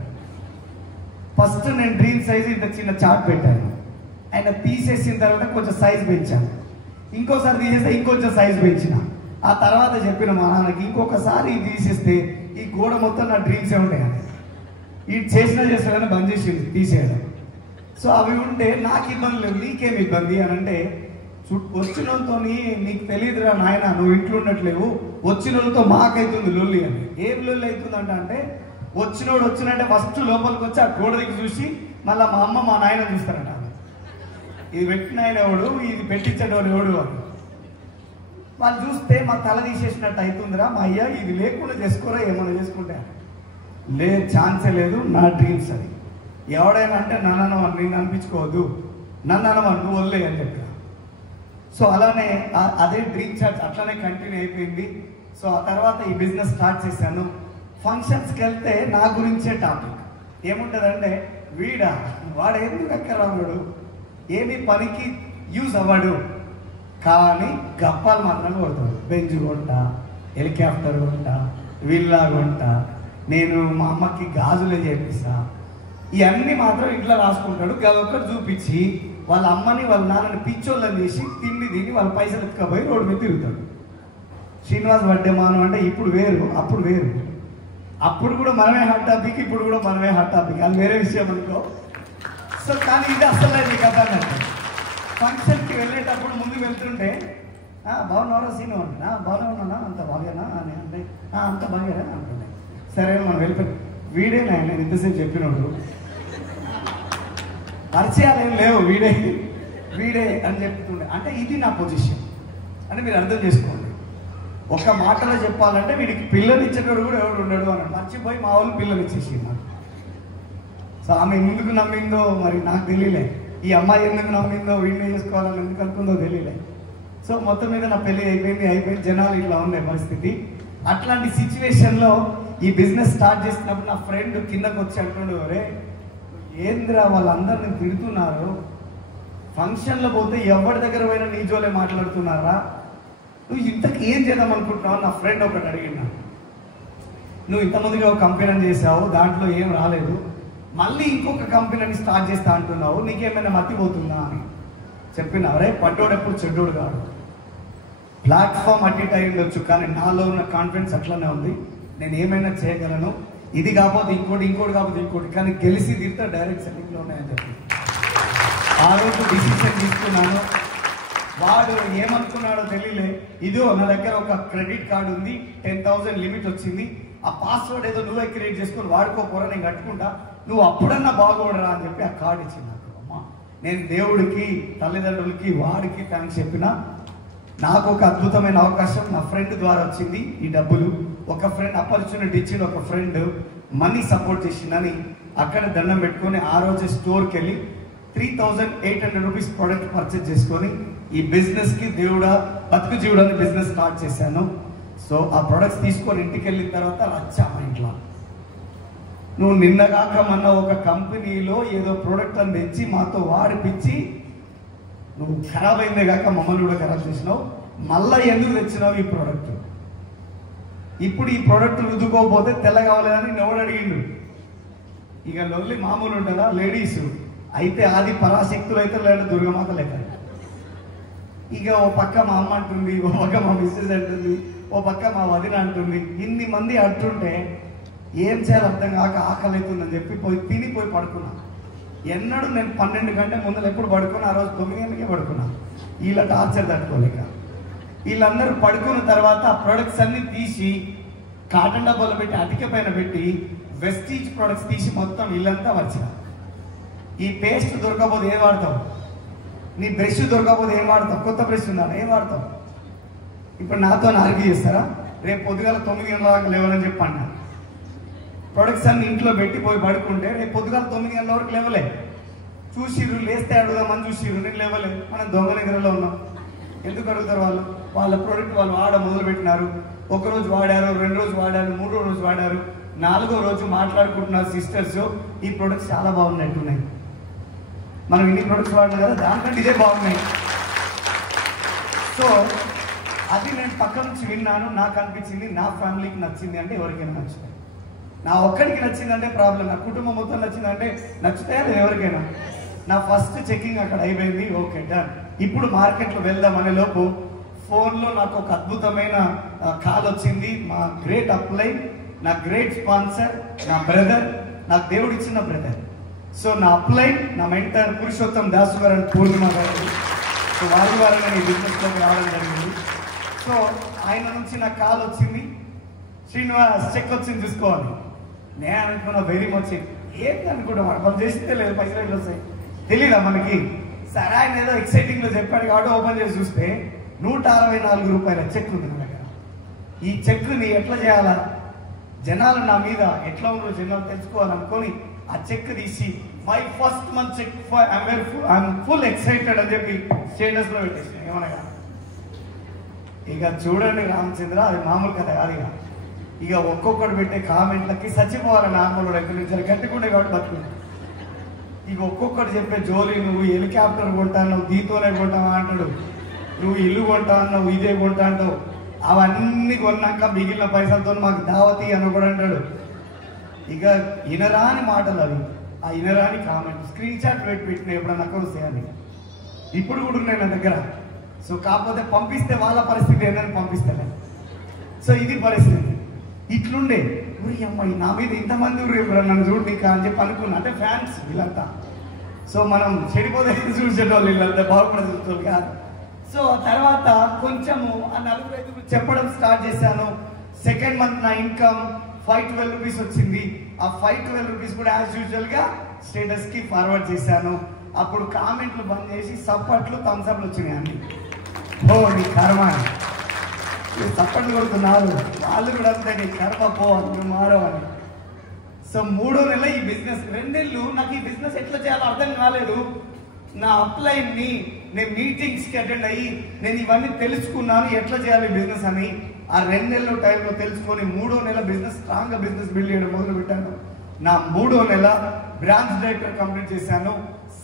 ఫస్ట్ నేను డ్రీమ్ సైజ్ ఇంత చిన్న చార్ట్ పెట్టాను, ఆయన తీసేసిన తర్వాత కొంచెం సైజ్ పెంచాను, ఇంకోసారి తీసేస్తే ఇంకొంచెం సైజ్ పెంచిన. ఆ తర్వాత చెప్పిన మా నాన్నకి ఇంకొకసారి తీసేస్తే ఈ గోడ మొత్తం నా డ్రీమ్సే ఉంటాయని. ఈ చేసినా బంద్ చేసింది తీసేయడం. సో అవి ఉంటే నాకు ఇబ్బంది లేదు, నీకేం ఇబ్బంది అని అంటే, వచ్చినోళ్ళతో నీకు తెలియదురా నాయన, నువ్వు ఇంట్లో ఉండట్లేవు, వచ్చినోళ్ళతో మాకైతుంది లొల్లి అని. ఏం లొల్లి అవుతుందంట అంటే, వచ్చినోడు వచ్చినంటే ఫస్ట్ లోపలికి వచ్చి ఆ గోడ దగ్గర చూసి మళ్ళీ మా అమ్మ మా నాయన చూస్తారట, ఇది పెట్టిన ఆయన ఎవడు, ఇది పెట్టించేటోడు ఎవడు అని. వాళ్ళు చూస్తే మా తల తీసేసినట్టు అవుతుందిరా మా అయ్య, ఇది లేకుండా చేసుకోరా, ఏమైనా చేసుకుంటే లేదు, ఛాన్సే లేదు, నా డ్రీమ్స్ అది. ఎవడైనా అంటే నన్ను నేను అనిపించుకోవద్దు, నన్ను నువ్వు వదిలే అని చెప్పిన. సో అలానే అదే డ్రీమ్ చార్ట్ అట్లానే కంటిన్యూ అయిపోయింది. సో ఆ తర్వాత ఈ బిజినెస్ స్టార్ట్ చేశాను. ఫంక్షన్స్కి వెళ్తే నా గురించే టాపిక్ ఏముంటుందంటే, వాడు ఎందుకు ఎక్కరాడు, ఏమి పనికి యూజ్ అవ్వడు, కానీ గప్పాలు మాత్రం కొడతాడు. బెంచ్ కొంటా, హెలికాప్టర్ కొంటా, విల్లా కొంటా, నేను మా అమ్మకి గాజులే చేపిస్తా, ఇవన్నీ మాత్రం ఇంట్లో రాసుకుంటాడు. గదొక్కటి చూపించి వాళ్ళ అమ్మని వాళ్ళ నాన్నని పిచ్చోళ్ళని చేసి తిండి తిని వాళ్ళ పైసలు ఎత్తుకపోయి రోడ్డు మీద తిరుగుతాడు. శ్రీనివాస్ బర్త్డే మానం అంటే ఇప్పుడు వేరు, అప్పుడు వేరు. అప్పుడు కూడా మనమే హాట్ టాపిక్, ఇప్పుడు కూడా మనమే హాట్ టాపిక్, అది వేరే విషయం అనుకో. సో కానీ ఇది అసలు ఈ కథ అన్నట్టు. ఫంక్షన్కి వెళ్ళేటప్పుడు ముందు వెళ్తుంటే బాగున్నారా సీను అంటే, బాగానే ఉన్నానా, అంత బాగానా అని అంటే, అంత బాగారా అంటుండే. సరే మనం వెళ్ళిపోయి, వీడేనా నేను ఇంతసేపు చెప్పినప్పుడు, పరిచయాలు ఏం లేవు, వీడే అని చెప్తుండే. అంటే ఇది నా పొజిషన్ అంటే మీరు అర్థం చేసుకోండి. ఒక మాటలో చెప్పాలంటే వీడికి పిల్లలు ఇచ్చేటోడు కూడా ఎవడు ఉండడు అని మర్చిపోయి మా వాళ్ళు పిల్లలు ఇచ్చేసి నాకు. సో ఆమె ఎందుకు నమ్మిందో మరి నాకు తెలియలే, ఈ అమ్మాయి ఎందుకు నమ్మిందో, వీడిని చేసుకోవాలని ఎందుకు అనుకుందో తెలియలే. సో మొత్తం మీద నా పెళ్ళి అయిపోయింది. జనాలు ఇట్లా ఉండే పరిస్థితి. అట్లాంటి సిచ్యువేషన్లో ఈ బిజినెస్ స్టార్ట్ చేసినప్పుడు నా ఫ్రెండ్ కిందకు వచ్చి అంటుండే, ఒరే ఏంద్రా వాళ్ళందరిని తిడుతున్నారు, ఫంక్షన్లో పోతే ఎవరి దగ్గర పోయినా నీ జోలే మాట్లాడుతున్నారా, నువ్వు ఇంతకు ఏం చేద్దాం అనుకుంటున్నావు? నా ఫ్రెండ్ ఒకటి అడిగినా, నువ్వు ఇంతమందిగా ఒక కంపెనీ చేసావు, దాంట్లో ఏం రాలేదు, మళ్ళీ ఇంకొక కంపెనీని స్టార్ట్ చేస్తా అంటున్నావు, నీకేమైనా మతిపోతుందా అని చెప్పిన. అరే పడ్డోడు ఎప్పుడు చెడ్డోడు కాదు, ప్లాట్ఫామ్ అటు ఇటు అయి ఉండొచ్చు, కానీ నాలో ఉన్న కాన్ఫిడెన్స్ అట్లనే ఉంది, నేను ఏమైనా చేయగలను, ఇది కాకపోతే ఇంకోటి కాకపోతే ఇంకోటి, కానీ గెలిచి తీరితే డైరెక్ట్ సెట్టింగ్లో ఉన్నాయని చెప్పి ఆ రోజు డిసిషన్ తీసుకున్నాను. వాడు ఏమనుకున్నాడో తెలియలే, ఇదో నా దగ్గర ఒక క్రెడిట్ కార్డు ఉంది, 10,000 లిమిట్ వచ్చింది, ఆ పాస్వర్డ్ ఏదో నువ్వే క్రియేట్ చేసుకొని వాడుకోపోరా, నేను కట్టుకుంటా, నువ్వు అప్పుడన్నా బాగోడరా అని చెప్పి ఆ కార్డు ఇచ్చింది నాకు. అమ్మా నేను దేవుడికి, తల్లిదండ్రులకి, వాడికి థ్యాంక్స్ చెప్పిన. నాకు ఒక అద్భుతమైన అవకాశం నా ఫ్రెండ్ ద్వారా వచ్చింది ఈ డబ్బులు. ఒక ఫ్రెండ్ ఆపర్చునిటీ ఇచ్చింది, ఒక ఫ్రెండ్ మనీ సపోర్ట్ చేసిందని అక్కడ దండం పెట్టుకొని ఆ రోజే స్టోర్కి వెళ్ళి 3,800 రూపీస్ ప్రోడక్ట్ పర్చేజ్ చేసుకొని ఈ బిజినెస్కి దేవుడా బతుకు జీవుడని బిజినెస్ స్టార్ట్ చేశాను. సో ఆ ప్రొడక్ట్స్ తీసుకొని ఇంటికి వెళ్ళిన తర్వాత వచ్చా మా ఇంట్లో, నువ్వు నిన్నగాక మొన్న ఒక కంపెనీలో ఏదో ప్రోడక్ట్ అని తెచ్చి మాతో వాడిపించి నువ్వు ఖరాబ్ అయిందే కాక మమ్మల్ని కూడా ఖరాబ్ చేసినావు, మళ్ళీ ఎందుకు తెచ్చినావు ఈ ప్రోడక్ట్, ఇప్పుడు ఈ ప్రోడక్ట్ రుద్దుకోకపోతే తెల్ల కావాలని ఎవడు అడిగిండు. ఇక లొల్లి మామూలు ఉంటుందా? లేడీస్ అయితే ఆది పరాశక్తులు అయితే లేదా దుర్గమాతలు అవుతాయి. ఇక ఓ పక్క మా అమ్మ అంటుంది, ఓ పక్క మా మిస్సెస్ అంటుంది, ఓ పక్క మా వదిన అంటుంది. ఇన్ని మంది అంటుంటే ఏం చేయాలి అర్థం కాక ఆకలి అవుతుందని చెప్పి తినిపోయి పడుకున్నా. ఎన్నడూ నేను 12 గంటల ముందర ఎప్పుడు పడుకున్నా, ఆ రోజు 9 గంటలకే పడుకున్నా. వీళ్ళ టార్చర్ తట్టుకోలేక వీళ్ళందరూ పడుకున్న తర్వాత ఆ ప్రొడక్ట్స్ అన్ని తీసి కాటన్ డబ్బాలు పెట్టి అటిక పైన పెట్టి వెస్టీజ్ ప్రొడక్ట్స్ తీసి మొత్తం ఇల్లంతా వచ్చిన. ఈ పేస్ట్ దొరకకపోతే ఏం వాడతావు? నీ బ్రష్ దొరకకపోతే ఏం వాడతావు? కొత్త బ్రష్ ఉందా, ఏం వాడతావు? ఇప్పుడు నాతో ఆర్గ్యూ చేస్తారా? రేపు పొద్దుగాల 9 గంటల దాకా లేవాలని చెప్పండి. ప్రొడక్ట్స్ అన్ని ఇంట్లో పెట్టిపోయి పడుకుంటే రేపు పొద్దుగాల 9 గంటల వరకు లేవలే. చూసిర్రు, లేస్తే అడుగుదామని చూసిర్రు, నేను లేవలేదు. మనం దొంగ నిద్రలో ఉన్నాం. ఎందుకు అడుగుతారు? వాళ్ళ ప్రోడక్ట్ వాళ్ళు మొదలు పెట్టినారు. ఒకరోజు వాడారు, 2 రోజు వాడారు, 3వ రోజు వాడారు, 4వ రోజు మాట్లాడుకుంటున్నారు సిస్టర్స్, ఈ ప్రొడక్ట్స్ చాలా బాగున్నట్టున్నాయి. మనం ఇన్ని ప్రొడక్ట్స్ వాడినాం కదా, దానికంటే ఇదే బాగున్నాయి. సో అది నేను పక్క నుంచి విన్నాను, నాకు అనిపించింది, నా ఫ్యామిలీకి నచ్చింది అంటే ఎవరికైనా నచ్చుతాయి. నా ఒక్కడికి నచ్చిందంటే ప్రాబ్లం, నా కుటుంబం మొత్తం నచ్చిందంటే నచ్చుతాయా లేదు ఎవరికైనా? నా ఫస్ట్ చెకింగ్ అక్కడ అయిపోయింది. Okay, done. ఇప్పుడు మార్కెట్లో వెళ్దాం అనే లోపు ఫోన్లో నాకు ఒక అద్భుతమైన కాల్ వచ్చింది. మా గ్రేట్ అప్లైన్, నా గ్రేట్ స్పాన్సర్, నా బ్రదర్, నాకు దేవుడు ఇచ్చిన బ్రదర్. సో నా అప్లైన్, నా మెంటర్ పురుషోత్తం దాసు గారు అండ్ పూర్ణిమ గారు. సో వారి ద్వారా నేను ఈ బిజినెస్లోకి రావడం జరిగింది. సో ఆయన నుంచి నాకు కాల్ వచ్చింది, శ్రీనివాస్ చెక్ వచ్చింది చూసుకోవాలి. నేను అనుకున్నా వెరీ మచ్. ఏంటి అనుకుంటా, మనం చేసిందే లేదు, పైసలు వస్తాయి తెలీదా మనకి? సరే, ఆయన ఏదో ఎక్సైటింగ్లో చెప్పాడు కాబట్టి ఓపెన్ చేసి చూస్తే 164 రూపాయల చెక్ ఉంది నా దగ్గర. ఈ చెక్ని ఎట్లా చేయాలా, జనాలు నా మీద ఎట్లా ఉందో జనాలు తెలుసుకోవాలనుకొని ఆ చెక్ తీసి my first month check I'm full excited అని చెప్పి స్టేటస్లో పెట్టేసి ఏమనగా. ఇక చూడండి రామచంద్ర, అది మామూలు కథ కాదు. ఇక ఒక్కొక్కటి పెట్టే కామెంట్లకి చచ్చిపోవాలి. నార్మల్ ఎక్కడి నుంచి గట్టికుండే కాబట్టి బతుకుంది. ఇక ఒక్కొక్కటి చెప్పే జోలి, నువ్వు హెలికాప్టర్ కొంటాను, నువ్వు దీంతోనే కొంటావా అంటాడు, నువ్వు ఇల్లు కొంటా అన్నావు, ఇదే కొంటా అంటావు. అవన్నీ కొన్నాక మిగిలిన పైసలతో మాకు దావతి అని కూడా అంటాడు. ఇక ఇనరాని మాటలు అవి, ఆ ఇనరాని కామెంట్ స్క్రీన్ షాట్ పెట్టిన ఎప్పుడన్నా వస్తాయని ఇప్పుడు కూడా ఉన్నాయి నా దగ్గర. సో కాకపోతే పంపిస్తే వాళ్ళ పరిస్థితి ఏందని పంపిస్తాను. సో ఇది పరిస్థితి. ఇట్లుండే ఊరి అమ్మాయి నా మీద ఇంతమంది నన్ను చూడు నీకా అని చెప్పి అనుకున్నా. అంటే ఫ్యాన్స్ వీళ్ళంతా. సో మనం చెడిపోతే చూసేటోళ్ళు వీళ్ళంతా, బాగుపడే చూసేటోళ్ళు కాదు. సో తర్వాత కొంచెము ఆ 4-5 చెప్పడం స్టార్ట్ చేశాను. సెకండ్ మంత్ నా ఇన్కమ్ 512 రూపీస్ వచ్చింది. ఆ 512 రూపీస్ కూడా యాజ్ యూజువల్గా స్టేటస్కి ఫార్వర్డ్ చేశాను. అప్పుడు కామెంట్లు బంద్ చేసి సప్పట్లు థమ్స్అప్లు వచ్చినాయి అన్ని. ఓ నీ కర్మ, సప్పట్లు కొడుతున్నారు వాళ్ళు కూడా అంతే, నీ కర్మ పో అని మారవని. సో 3వ నెల ఈ బిజినెస్, 2 నెలలు నాకు ఈ బిజినెస్ ఎట్లా చేయాలో అర్థం కాలేదు. నా అప్లైన్ని నేను మీటింగ్స్కి అటెండ్ అయ్యి నేను ఇవన్నీ తెలుసుకున్నాను ఎట్లా చేయాలి బిజినెస్ అని. ఆ 2 నెలల టైంలో తెలుసుకొని 3వ నెల బిజినెస్ స్ట్రాంగ్గా బిజినెస్ బిల్డ్ చేయడం మొదలు పెట్టాను. నా 3వ నెల బ్రాంచ్ డైరెక్టర్ కంప్లీట్ చేశాను.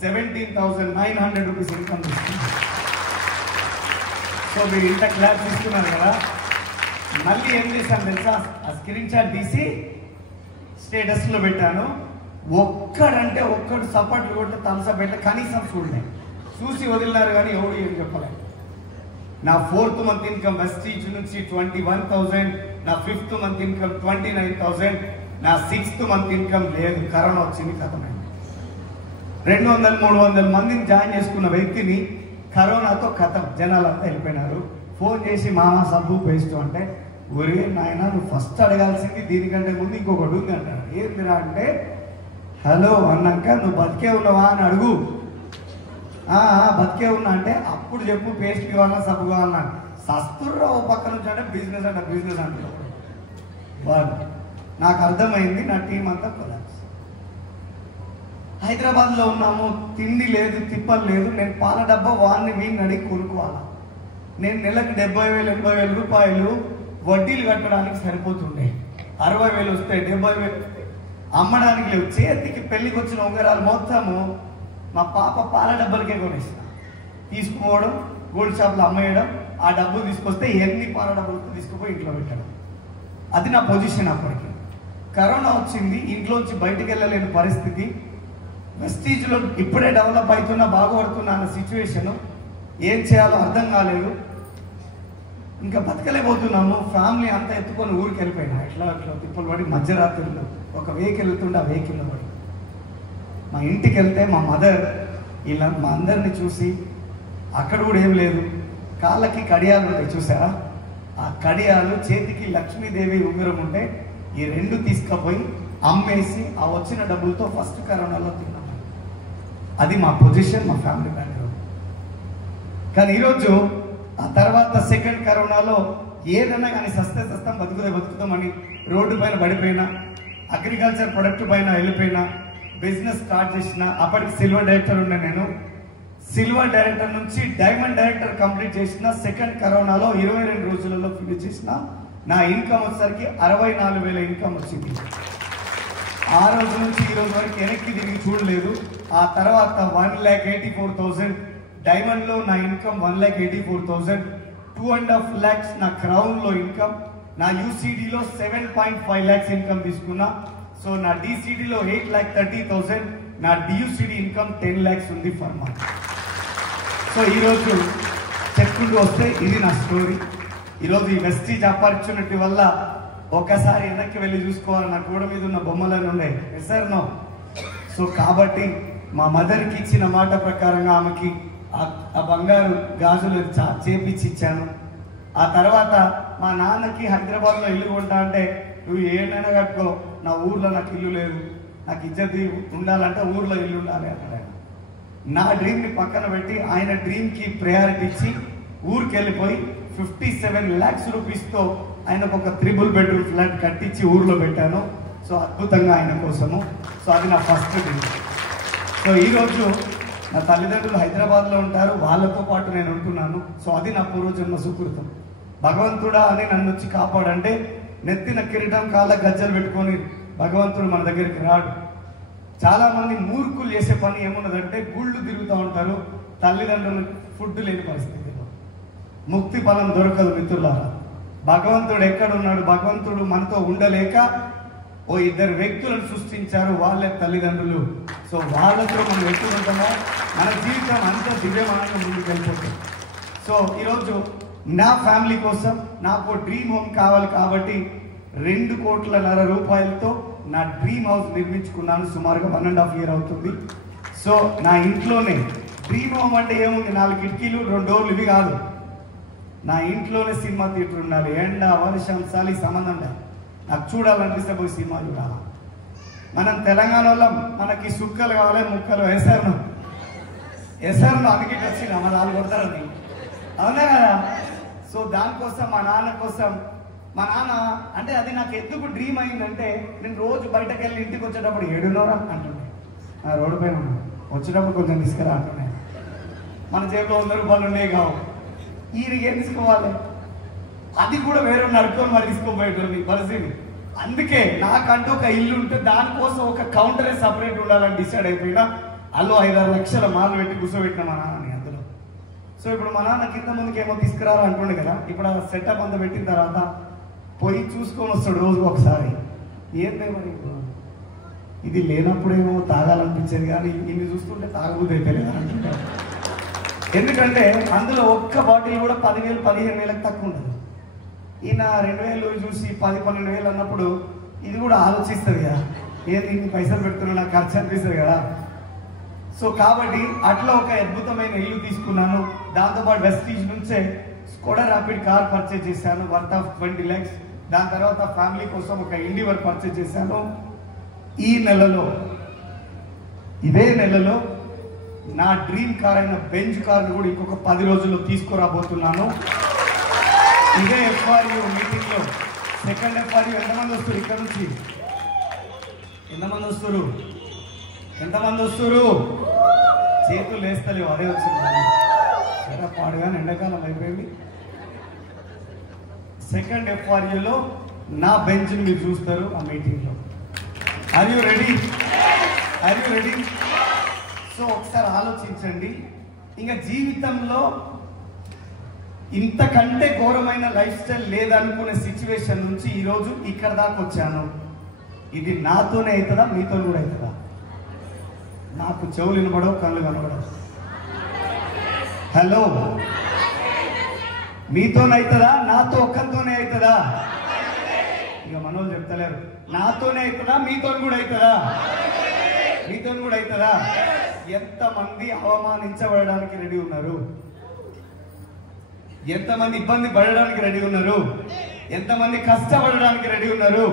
17,900 రూపీస్ ఇన్కమ్ తీసుకున్నాను. సో మీరు ఇంత క్లాస్ తీసుకున్నారు కదా, మళ్ళీ ఏం చేశాను తెలుసా, ఆ స్క్రీన్ షాట్ తీసి స్టేటస్లో పెట్టాను. ఒక్కడంటే ఒక్కడు సపోర్ట్లు కొట్టి థమ్స్అప్ పెట్టే కనీసం చూడలేదు, చూసి వదిలినారు కానీ ఎవడు ఏం చెప్పలేదు. నా 4th మంత్ ఇన్కమ్ వెస్టీజ్ నుంచి 21,000, నా 5th మంత్ ఇన్కమ్ 29,000, నా 6th మంత్ ఇన్కమ్ లేదు, కరోనా వచ్చింది, కథమైంది. 200-300 మందిని జాయిన్ చేసుకున్న వ్యక్తిని కరోనాతో కథం, జనాలంతా వెళ్ళిపోయినారు. ఫోన్ చేసి మామ సబ్బు పేస్ట్ అంటే, ఒరే నాయన నువ్వు ఫస్ట్ అడగాల్సింది దీనికంటే ముందు ఇంకొకటి ఉంది అంటాడు. ఏంటిరా అంటే, హలో అన్నాక నువ్వు బతికే ఉన్నావా అని అడుగు. బతికే ఉన్నా అంటే అప్పుడు చెప్పు పేస్ట్ కావాలన్నా సబ్బు కావాలన్నా. సస్తుర్రా ఓ పక్క నుంచి అంటే బిజినెస్ అంటారు వాళ్ళు. నాకు అర్థమైంది, నా టీం అంతా కొలాప్స్. హైదరాబాద్లో ఉన్నాము, తిండి లేదు, తిప్పలు లేదు. నేను పాల డబ్బా వీడిని అడిగి కొనుక్కోవాలా. నేను నెలకు 70,000-80,000 రూపాయలు వడ్డీలు కట్టడానికి సరిపోతుండే. 60,000 వస్తాయి, 70,000 అమ్మడానికి లేవు. చేతికి పెళ్ళికి వచ్చిన ఉంగరాలు మొత్తము మా పాప పాల డబ్బాలకే కొనేసిన. తీసుకుపోవడం, గోల్డ్ షాప్లో అమ్మేయడం, ఆ డబ్బు తీసుకొస్తే ఎన్ని పాల డబ్బులతో తీసుకుపోయి ఇంట్లో పెట్టడం. అది నా పొజిషన్. అప్పటికి కరోనా వచ్చింది, ఇంట్లోంచి బయటకు వెళ్ళలేని పరిస్థితి. వెస్టీజ్లో ఇప్పుడే డెవలప్ అవుతున్నా, బాగుపడుతున్నా అన్న సిచ్యువేషను. ఏం చేయాలో అర్థం కాలేదు, ఇంకా బతకలేకపోతున్నాము. ఫ్యామిలీ అంతా ఎత్తుకొని ఊరికి వెళ్ళిపోయినా. ఎట్లా తిప్పలు పడి మధ్యరాత్రులు ఒక వెహికల్ వెళ్తుండే, ఆ వెహికల్లో పడి మా ఇంటికి వెళ్తే మా మదర్ ఇలా మా అందరిని చూసి, అక్కడ కూడా ఏం లేదు, కాళ్ళకి కడియాలు ఉంటాయి చూసారా, ఆ కడియాలు, చేతికి లక్ష్మీదేవి ఉంగరం ఉంటే ఈ 2 తీసుకుపోయి అమ్మేసి ఆ వచ్చిన డబ్బులతో ఫస్ట్ కరోనాలో తిన్నాం. అది మా పొజిషన్, మా ఫ్యామిలీ బ్యాక్గ్రౌండ్. కానీ ఈరోజు ఆ తర్వాత సెకండ్ కరోనాలో ఏదైనా కానీ సస్తాం బతుకుతామని రోడ్డు పైన పడిపోయినా, అగ్రికల్చర్ ప్రొడక్ట్ పైన వెళ్ళిపోయినా, బిజినెస్ స్టార్ట్ చేసిన. అప్పటికి సిల్వర్ డైరెక్టర్ ఉండే నేను. సిల్వర్ డైరెక్టర్ నుంచి డైమండ్ డైరెక్టర్ కంప్లీట్ చేసిన. సెకండ్ కరోనాలో 22 రోజులలో ఫినిష్ చేసిన. నా ఇన్కమ్ వచ్చేసరికి 64,000 ఇన్కమ్ వచ్చింది. ఆ రోజు నుంచి ఈ రోజు వరకు వెనక్కి తిరిగి చూడలేదు. ఆ తర్వాత 1,84,000 డైమండ్లో నా ఇన్కమ్, 1,84,000, 2.5 lakhs నా క్రౌన్లో ఇన్కమ్, నా యూసీడీలో 7.5 lakhs ఇన్కమ్ తీసుకున్నా. సో నా డీసీడీలో 8,30,000, నా డియూసీడీ ఇన్కమ్ 10 lakhs ఉంది ఫర్ మంత్. సో ఈరోజు చెప్పుకుంటూ వస్తే ఇది నా స్టోరీ. ఈరోజు ఈ వెస్టీజ్ ఆపర్చునిటీ వల్ల ఒకసారి వెనక్కి వెళ్ళి చూసుకోవాలి. నా కూడా మీద ఉన్న బొమ్మలను ఉండే సార్ నో. సో కాబట్టి మా మదర్కి ఇచ్చిన మాట ప్రకారంగా ఆమెకి ఆ బంగారు గాజులు చేపించి ఇచ్చాను. ఆ తర్వాత మా నాన్నకి హైదరాబాద్లో ఇల్లు కొంటా అంటే, నువ్వు ఏమైనా కట్టుకో, నా ఊర్లో నాకు ఇల్లు లేదు, నాకు ఇజ్జత్ ఉండాలంటే ఊర్లో ఇల్లు ఉండాలి అన్నాడు ఆయన. నా డ్రీమ్ని పక్కన పెట్టి ఆయన డ్రీమ్కి ప్రయారిటీ ఇచ్చి ఊరికి వెళ్ళిపోయి 57 lakhs రూపీస్తో ఆయనకు ఒక 3 bedroom ఫ్లాట్ కట్టించి ఊర్లో పెట్టాను. సో అద్భుతంగా ఆయన కోసము. సో అది నా ఫస్ట్ డ్రీమ్. సో ఈరోజు నా తల్లిదండ్రులు హైదరాబాద్లో ఉంటారు, వాళ్ళతో పాటు నేను ఉంటున్నాను. సో అది నా పూర్వజన్మ సుకృతం. భగవంతుడా అని నన్ను వచ్చి కాపాడంటే నెత్తిన కిరీటం, కాళ్ళ గజ్జలు పెట్టుకొని భగవంతుడు మన దగ్గరికి రాడు. చాలామంది మూర్ఖులు చేసే పని ఏమున్నదంటే గుళ్ళు తిరుగుతూ ఉంటారు, తల్లిదండ్రులు ఫుడ్ లేని పరిస్థితిలో. ముక్తి ఫలం దొరకదు మిత్రులారా. భగవంతుడు ఎక్కడున్నాడు? భగవంతుడు మనతో ఉండలేక ఓ 2 వ్యక్తులను సృష్టించారు, వాళ్ళే తల్లిదండ్రులు. సో వాళ్ళతో మనం ఎప్పుడు ఉంటామో మన జీవితం అంతా దివ్యమానంగా ముందుకు వెళ్ళిపోతుంది. సో ఈరోజు నా ఫ్యామిలీ కోసం నాకు డ్రీమ్ హోమ్ కావాలి కాబట్టి 2.5 కోట్ల రూపాయలతో నా డ్రీమ్ హౌస్ నిర్మించుకున్నాను. సుమారుగా 1.5 years అవుతుంది. సో నా ఇంట్లోనే డ్రీమ్ హోమ్ అంటే ఏముంది? 4 కిటికీలు, 2 doors ఇవి కాదు. నా ఇంట్లోనే సినిమా థియేటర్ ఉండాలి. ఎండ, వర్షం, చలి సంబంధం లేదు. నాకు చూడాలనిపిస్తే పోయి సినిమా చూడాలి. మనం తెలంగాణ వల్ల మనకి సుక్కలు కావాలి, ముక్కలు ఎసర్ను అందుకే వచ్చిన మన వాళ్ళు కొడతారని, అవునా కదా? సో దానికోసం మా నాన్న కోసం, మా నాన్న అంటే అది నాకు ఎందుకు డ్రీమ్ అయిందంటే, నేను రోజు బయటకు వెళ్ళి ఇంటికి వచ్చేటప్పుడు 7:30 అంటుండే, రోడ్డు పైన వచ్చేటప్పుడు కొంచెం తీసుకురా అంటుండే. మన జేబులో 100 రూపాయలు ఉండేవి కావు. ఈయనకి ఏం తీసుకోవాలి? అది కూడా వేరే నడుపుకొని మరి తీసుకోబోయేటోని పరిస్థితి. అందుకే నాకంటూ ఒక ఇల్లు ఉంటే దానికోసం ఒక కౌంటరే సపరేట్ ఉండాలని డిసైడ్ అయిపోయినా. అల్లో 5-6 లక్షల మాలు పెట్టి కూర్చోబెట్టిన మా నాన్నని అందులో. సో ఇప్పుడు మా నాన్న కింద ముందుకు ఏమో తీసుకురారా అంటుండే కదా. ఇప్పుడు ఆ సెటప్ అంతా పెట్టిన తర్వాత పోయి చూసుకొని వస్తాడు రోజుకు ఒకసారి. ఏంటో మరి ఇది లేనప్పుడేమో తాగాలనిపించేది, కానీ ఇన్ని చూస్తుంటే తాగబుద్ధి అయిపోలేదు అంటుంటారు. ఎందుకంటే అందులో ఒక్క బాటిల్ కూడా 10,000-15,000 తక్కువ ఉండదు. ఈయన 2,000 చూసి 10,000-12,000 అన్నప్పుడు ఇది కూడా ఆలోచిస్తుంది కదా, ఏంది ఇన్ని పైసలు పెట్టుకున్నా నాకు ఖర్చు అనిపిస్తుంది కదా. సో కాబట్టి అట్లా ఒక అద్భుతమైన ఇల్లు తీసుకున్నాను. దాంతోపాటు వెస్టీజ్ నుంచే స్కోడా ర్యాపిడ్ కార్ పర్చేజ్ చేశాను, వర్త్ ఆఫ్ 20 lakhs. దాని తర్వాత ఫ్యామిలీ కోసం ఒక ఇండివర్ పర్చేజ్ చేశాను. ఇదే నెలలో నా డ్రీమ్ కార్ అయిన బెంజ్ కార్ను కూడా ఇంకొక 10 రోజుల్లో తీసుకురాబోతున్నాను. ఇదే FRU మీటింగ్లో సెకండ్ FRU ఎంతమంది వస్తారు? ఇక్కడ నుంచి ఎంతమంది వస్తారు? చేతులు వేస్తలేవు, అదే వచ్చింది. పాడుగానే ఎండాకాలం అయిపోయింది. సెకండ్ FRUలో నా బెంచ్ని మీరు చూస్తారు ఆ మీటింగ్లో. Are you ready? సో ఒకసారి ఆలోచించండి. ఇంకా జీవితంలో ఇంతకంటే ఘోరమైన లైఫ్ స్టైల్ లేదనుకునే సిచ్యువేషన్ నుంచి ఈరోజు ఇక్కడ దాకా వచ్చాను. ఇది నాతోనే అవుతుందా? మీతో కూడా అవుతుందా? నాకు చెవులు వినబడవు, కళ్ళు కనబడవు. హలో, మీతోనవుతుందా? నాతో ఒక్కరితోనే అవుతుందా? ఇక మనోళ్ళు చెప్తలేరు. నాతోనే అవుతుందా? మీతో కూడా అవుతుందా? ఎంతమంది అవమానించబడడానికి రెడీ ఉన్నారు? ఎంతమంది ఇబ్బంది పడడానికి రెడీ ఉన్నారు? ఎంతమంది కష్టపడడానికి రెడీ ఉన్నారు?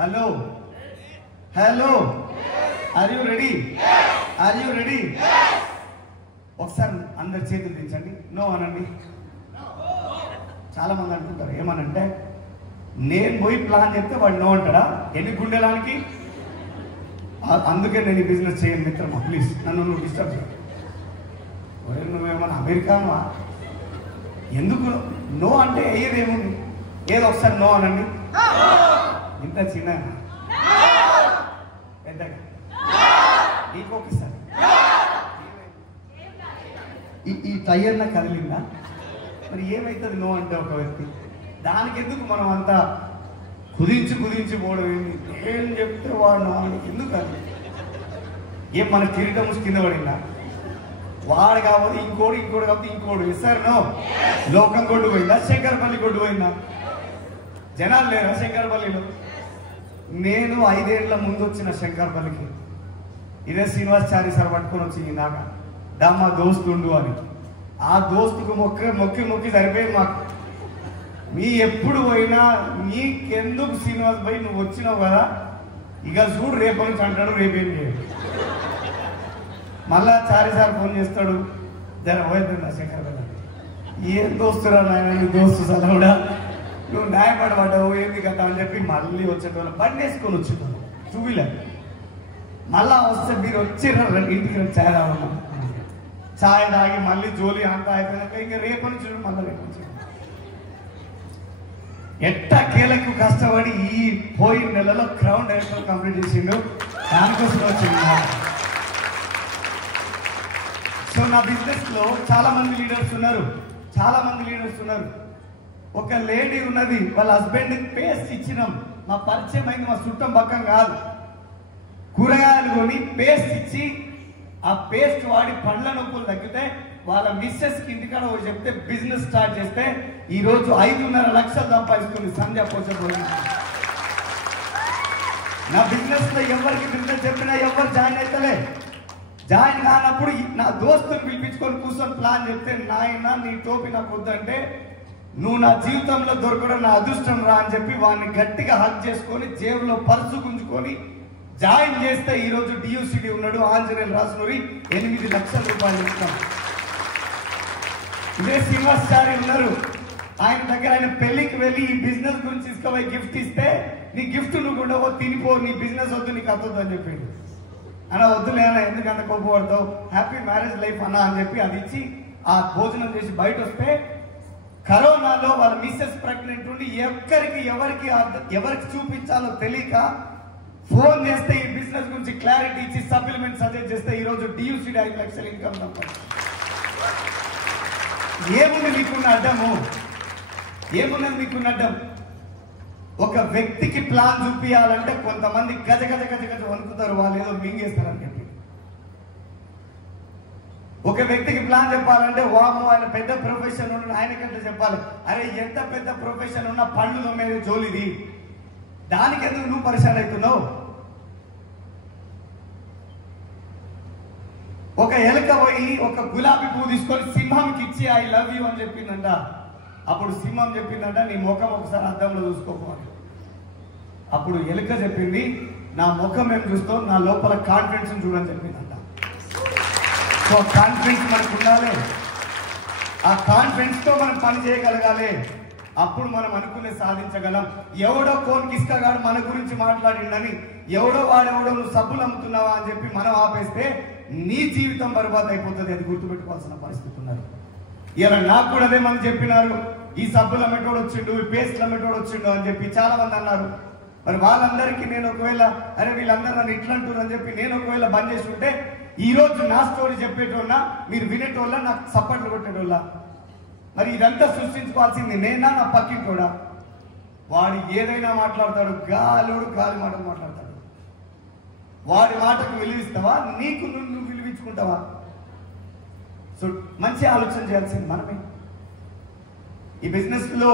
Hello, hello, are you ready? Are you ready? ఒకసారి అందరి చేతులు దించండి. నో అనండి. చాలా మంది అనుకుంటారు ఏమనంటే, నేను పోయి ప్లాన్ చెప్తే వాడు నో అంటాడా? ఎన్ని గుండెలానికి? అందుకే నేను ఈ బిజినెస్ చేయను మిత్రమా, ప్లీజ్ నన్ను నువ్వు డిస్టర్బ్ చేయ. నువ్వేమన్నా అమెరికానా? ఎందుకు నో అంటే ఏదేముంది? ఏదో ఒకసారి నో అనండి. ఇంత చిన్న పెద్దగా ఇంకొకసారి ఈ టైర్న కదిలిందా? మరి ఏమవుతుంది నో అంటే ఒక వ్యక్తి? దానికి ఎందుకు మనం అంతా కుదించి పోవడం ఏంటి? ఏం చెప్తే వాడు నో అని ఎందుకు? అది ఏం మన కిరీటం కింద పడిందా? వాడు కావాలి ఇంకోడు కాబట్టి ఇంకోడు. Sir no. లోకం కొట్టు పోయిందా? శంకరపల్లి కొట్టు పోయిందా? జనాలు లేరా శంకరపల్లిలో? నేను 5 ఏళ్ల ముందు వచ్చిన శంకరపల్లికి. ఇదే శ్రీనివాసాచారి సార్ పట్టుకొని వచ్చింది నాక, దా మా దోస్తుండు అని. ఆ దోస్తుకు మొక్కి సరిపోయింది మాకు. మీ ఎప్పుడు పోయినా నీకెందుకు శ్రీనివాస్ భాయ్ నువ్వు వచ్చినావు కదా, ఇక చూడు రేపు నుంచి అంటాడు, రేపేం చేయడు. మళ్ళా చారి సార్ ఫోన్ చేస్తాడు, జర పోయింది శంకరపల్లి. ఏం దోస్తురా నాయన నీ దోస్తు సార్ కూడా, నువ్వు న్యాయపడబడ్డావు ఏంది కదా అని చెప్పి మళ్ళీ వచ్చేటోళ్ళు బండి వేసుకొని వచ్చేటోళ్ళు 2 వీలర్. మళ్ళా వస్తే మీరు వచ్చిర్రు ఇంటికి ఛాయ్ తాగమ్మా, ఛాయ్ తాగి మళ్ళీ జోలి అంతా అయిపోయినాక ఇంకా రేపు నుంచి చూడు మళ్ళీ రేపు నుంచి ఎట్టా కీలకు కష్టపడి ఈ పోయిన నెలలో క్రౌన్ డైరెక్టర్ కంప్లీట్ చేసిండు. దానికోసం వచ్చింది. సో నా బిజినెస్ లో చాలా మంది లీడర్స్ ఉన్నారు. ఒక లేడీ ఉన్నది, వాళ్ళ హస్బెండ్ పేస్ట్ ఇచ్చినాం. మా పరిచయం అయింది, మా చుట్టం పక్కం కాదు. కూరగాయలు కొని పేస్ట్ ఇచ్చి ఆ పేస్ట్ వాడి పండ్ల నొప్పులు తగ్గితే వాళ్ళ మిస్సెస్ కి ఇంటికాడ చెప్తే బిజినెస్ స్టార్ట్ చేస్తే ఈ రోజు 5.5 లక్షలు సంపాదిస్తుంది సంధ్య పోషపోయి. నా బిజినెస్ లో ఎవరికి బిజినెస్ చెప్పినా ఎవరు జాయిన్ అవుతలే. జాయిన్ కానప్పుడు నా దోస్తుని పిలిపించుకొని కూర్చొని ప్లాన్ చెప్తే, నాయన నీ టోపీ నాకు వద్దంటే, నువ్వు నా జీవితంలో దొరకడం నా అదృష్టం రా అని చెప్పి వాడిని గట్టిగా హక్ చేసుకొని జేబులో పర్సు గుంజుకొని జాయిన్ చేస్తే ఈరోజు డియూసిడి ఉన్నాడు. ఆంజనేయులు రాసునూరి 8 లక్షల రూపాయలు ఇస్తాం. ఇదే శ్రీనివాసాచారి ఉన్నారు, ఆయన దగ్గర ఆయన పెళ్లికి వెళ్ళి ఈ బిజినెస్ గురించి తీసుకుపోయి గిఫ్ట్ ఇస్తే, నీ గిఫ్ట్ నువ్వు ఉండవో తినిపో, నీ బిజినెస్ వద్దు, నీకు అత్తొద్దు అని చెప్పిండు. అన్న వద్దులే అన్న, ఎందుకంత కోపపడతావు, హ్యాపీ మ్యారేజ్ లైఫ్ అన్న అని చెప్పి అది ఇచ్చి ఆ భోజనం చేసి బయట వస్తే, కరోనాలో వాళ్ళ మిస్సెస్ ప్రెగ్నెంట్ ఉండి ఎవరికి చూపించాలో తెలియక ఫోన్ చేస్తే ఈ బిజినెస్ గురించి క్లారిటీ ఇచ్చి సప్లిమెంట్ సజెస్ట్ చేస్తే ఈరోజు డియూసిడి 5 లక్షల ఇన్కమ్ సంపాదించారు. ఏముంది మీకున్న అడ్డం? ఒక వ్యక్తికి ప్లాన్ చూపించాలంటే కొంతమంది గజ వణుకుతారు, వాళ్ళు ఏదో మింగేస్తారని చెప్పి. ఒక వ్యక్తికి ప్లాన్ చెప్పాలంటే వాము ఆయన పెద్ద ప్రొఫెషన్ ఉన్న ఆయనకంటే చెప్పాలి, అరే ఎంత పెద్ద ప్రొఫెషన్ ఉన్నా పళ్ళు తోమేది జోలిది, దానికి ఎందుకు నువ్వు పరిశాన్ అవుతున్నావు? ఒక ఎలుక పోయి ఒక గులాబీ పువ్వు తీసుకొని సింహంకి ఇచ్చి ఐ లవ్ యూ అని చెప్పిందంట. అప్పుడు సింహం చెప్పిందంట, నీ ముఖం ఒకసారి అద్దంలో చూసుకోవాలి. అప్పుడు ఎలుక చెప్పింది, నా ముఖం ఏం చూస్తావు, నా లోపల కాన్ఫిడెన్స్ చూడని చెప్పిందంట. సో కాన్ఫిడెన్స్ మనకు ఉండాలి, ఆ కాన్ఫిడెన్స్ తో మనం పని చేయగలగాలి. అప్పుడు మనం అనుకునే సాధించగలం. ఎవడో కోన్కి ఇస్తాగాడు మన గురించి మాట్లాడిండని, వాడెవడో నువ్వు సబ్బులు అమ్ముతున్నావా అని చెప్పి మనం ఆపేస్తే నీ జీవితం బర్బాద్ అయిపోతుంది. అది గుర్తుపెట్టుకోవాల్సిన పరిస్థితి ఉన్నారు. ఇలా నాకు కూడా అదే మంది చెప్పినారు, ఈ సబ్బులు అమ్మేటోడు వచ్చిండు, ఈ పేస్ట్లు అమ్మేటోడు వచ్చిండు అని చెప్పి చాలా మంది అన్నారు. మరి వాళ్ళందరికీ నేను ఒకవేళ అరే వీళ్ళందరూ నన్ను ఇట్లా అంటున్నారు అని చెప్పి నేను ఒకవేళ బంద్ చేసి ఉంటే ఈ రోజు నా స్టోరీ చెప్పేటోళ్ళ, మీరు వినేటోళ్ళ, నాకు సపోర్ట్లు కొట్టేటోళ్ళ. మరి ఇదంతా సృష్టించుకోవాల్సింది నేనా, నా పక్కింటోడా? వాడు ఏదైనా మాట్లాడతాడు, గాలి మాటలు మాట్లాడతాడు. వాడి మాటకు విలువిస్తావా, నీకు నువ్వు విలువించుకుంటావా? సో మంచి ఆలోచన చేయాల్సింది మనమే. ఈ బిజినెస్ లో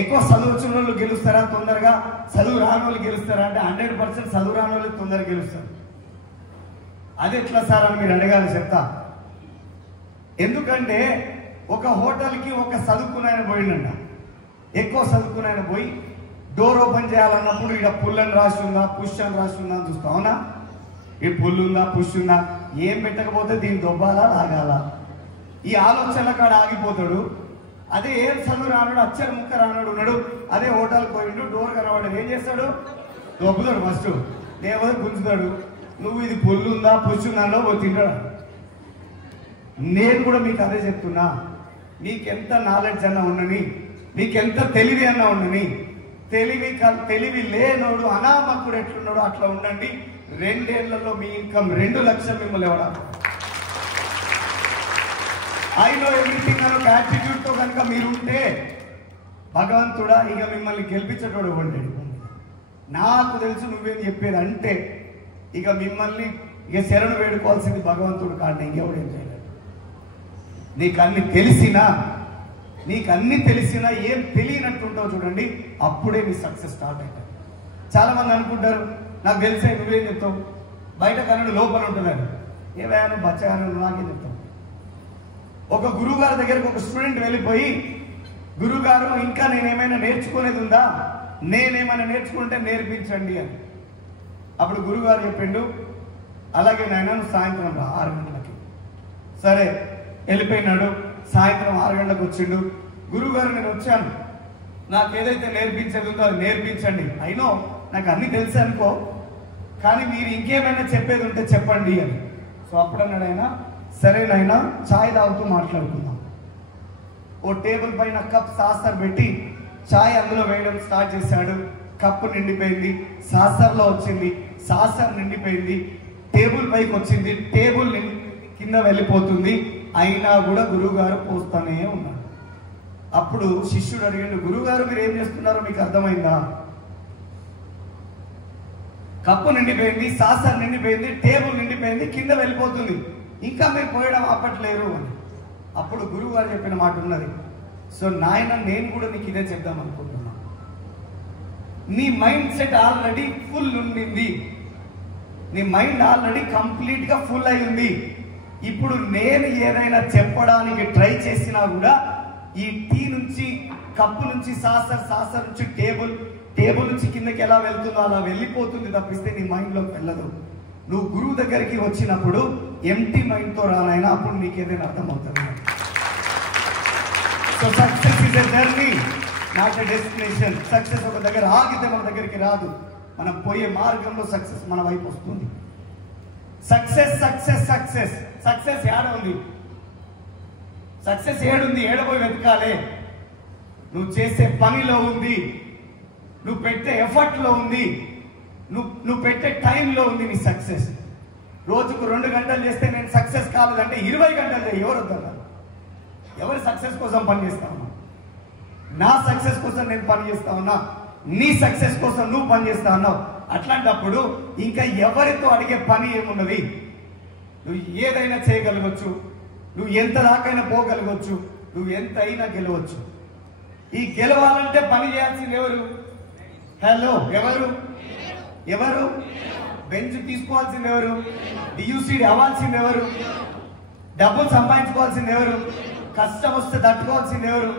ఎక్కువ చదువు వచ్చిన వాళ్ళు గెలుస్తారా తొందరగా, చదువు రాని వాళ్ళు గెలుస్తారా అంటే 100% చదువు రాని వాళ్ళు తొందరగా గెలుస్తారు. అది ఎట్లా సార్ అని మీరు అడగాలి, చెప్తా. ఎందుకంటే ఒక హోటల్కి ఒక చదువుకున్న ఆయన పోయిందంట, ఎక్కువ చదువుకున్న ఆయన పోయి డోర్ ఓపెన్ చేయాలన్నప్పుడు ఇక్కడ పుల్ అని రాసి ఉందా, పుష్ అని రాసి ఉందా అని చూస్తాం. అవునా? ఈ పుల్ ఉందా, పుష్ ఉందా, ఏం పెట్టకపోతే దీన్ని దొబ్బాలా, లాగాల, ఈ ఆలోచనల కాడ ఆగిపోతాడు. అదే ఏం చదువు రానుడు, అచ్చరి ముక్క రానుడు ఉన్నాడు, అదే హోటల్కి పోయిండు, డోర్ కనబడ్డాడు, ఏం చేస్తాడు? దొబ్బుతాడు ఫస్ట్, లేకపోతే గుంజుతాడు. నువ్వు ఇది పుల్ ఉందా, పుష్ ఉందా పోయి తింటాడు. నేను కూడా మీకు అదే చెప్తున్నా, నీకెంత నాలెడ్జ్ అన్నా ఉండని, నీకెంత తెలివి అన్నా ఉండని, తెలివి లేనోడు అనామకుడు ఎట్లున్నాడు అట్లా ఉండండి. 2 ఏళ్లలో మీ ఇన్కమ్ 2 లక్షలు మిమ్మల్ని ఎవడా. ఐ నో ఎవ్రీథింగ్ అనే యాటిట్యూడ్తో కనుక మీరు ఉంటే భగవంతుడా ఇక మిమ్మల్ని గెలిపించేటోడు ఇవ్వండి. నాకు తెలుసు నువ్వేం చెప్పేది అంటే ఇక మిమ్మల్ని ఇక శరణు వేడుకోవాల్సింది భగవంతుడు కాదు, ఇంకెవడేం చేయలేదు. నీకు అన్ని తెలిసినా ఏం తెలియనట్టుంటావు చూడండి, అప్పుడే మీ సక్సెస్ స్టార్ట్ అవుతుంది. చాలా మంది అనుకుంటారు నాకు తెలిసే నువ్వేం చెప్తావు, బయట కన్నుడు లోపల ఉంటుందని. ఏవైనా బచ్చగాను నాకేం చెప్తావు. ఒక గురువు గారి దగ్గరికి ఒక స్టూడెంట్ వెళ్ళిపోయి, గురువు గారు ఇంకా నేనేమైనా నేర్చుకునేది ఉందా, నేనేమైనా నేర్చుకుంటే నేర్పించండి అని. అప్పుడు గురువు గారు చెప్పిండు, అలాగే నాయన సాయంత్రం 6 గంటలకి. సరే వెళ్ళిపోయినాడు. సాయంత్రం 6 గంటలకు వచ్చిండు. గురువు గారు నేను వచ్చాను, నాకు ఏదైతే నేర్పించేది ఉందో అది నేర్పించండి. అయినో నాకు అన్ని తెలుసు అనుకో, కానీ మీరు ఇంకేమైనా చెప్పేది ఉంటే చెప్పండి అని. సో అప్పుడు అన్నాడు ఆయన, సరేనైనా ఛాయ్ తాగుతూ మాట్లాడుకుందాం. ఓ టేబుల్ పైన కప్ సాసర్ పెట్టి ఛాయ్ అందులో వేయడం స్టార్ట్ చేశాడు. కప్పు నిండిపోయింది, సాసర్లో వచ్చింది, సాసర్ నిండిపోయింది, టేబుల్ పైకి వచ్చింది, టేబుల్ కింద వెళ్ళిపోతుంది. అయినా కూడా గురువు గారు పోస్తానే ఉన్నాడు. అప్పుడు శిష్యుడు అడిగాడు, గురువు గారు మీరు ఏం చేస్తున్నారో మీకు అర్థమైందా? కప్పు నిండిపోయింది, సాసర్ నిండిపోయింది, టేబుల్ నిండిపోయింది, కింద వెళ్ళిపోతుంది, ఇంకా మీరు పోయడం ఆపట్లేరు అని. అప్పుడు గురువు గారు చెప్పిన మాట ఉన్నది. సో నాయన నేను కూడా నీకు ఇదే చెప్దాం అనుకుంటున్నా. నీ మైండ్ సెట్ ఆల్రెడీ ఫుల్ ఉండింది, నీ మైండ్ ఆల్రెడీ కంప్లీట్ గా ఫుల్ అయి ఉంది. ఇప్పుడు నేను ఏదైనా చెప్పడానికి ట్రై చేసినా కూడా ఈ టీ నుంచి, కప్పు నుంచి సాసర్, సాసర్ నుంచి టేబుల్, టేబుల్ నుంచి కిందకి ఎలా వెళ్తుందో అలా వెళ్ళిపోతుంది తప్పిస్తే నీ మైండ్లోకి వెళ్ళదు. నువ్వు గురువు దగ్గరికి వచ్చినప్పుడు ఎంటీ మైండ్తో రానైనా అప్పుడు నీకు ఏదైనా అర్థమవుతుంది. So success is a journey, not a destination. Success ఒక దగ్గర ఆగితే మన దగ్గరికి రాదు, మనం పోయే మార్గంలో సక్సెస్ మన వైపు వస్తుంది. సక్సెస్ సక్సెస్ సక్సెస్ సక్సెస్ ఏడ ఉంది? సక్సెస్ ఏడుంది? ఏడపోయి వెతకాలే. నువ్వు చేసే పనిలో ఉంది, నువ్వు పెట్టే ఎఫర్ట్లో ఉంది, నువ్వు పెట్టే టైంలో ఉంది నీ సక్సెస్. రోజుకు 2 గంటలు చేస్తే నేను సక్సెస్ కాలేదంటే 20 గంటలు చేయి, ఎవరు వద్దన్నారు? ఎవరి సక్సెస్ కోసం పనిచేస్తా ఉన్నా? నా సక్సెస్ కోసం నేను పనిచేస్తా ఉన్నా, నీ సక్సెస్ కోసం నువ్వు పనిచేస్తా ఉన్నావు. అట్లాంటప్పుడు ఇంకా ఎవరితో అడిగే పని ఏమున్నది? నువ్వు ఏదైనా చేయగలగచ్చు, నువ్వు ఎంత దాకైనా పోగలగచ్చు, నువ్వు ఎంత అయినా గెలవచ్చు. ఈ గెలవాలంటే పని చేయాల్సింది ఎవరు? హలో, ఎవరు? బెంచ్ తీసుకోవాల్సింది ఎవరు? డియూసీడీ అవ్వాల్సింది ఎవరు? డబ్బులు సంపాదించుకోవాల్సింది ఎవరు? కష్టం వస్తే తట్టుకోవాల్సింది ఎవరు?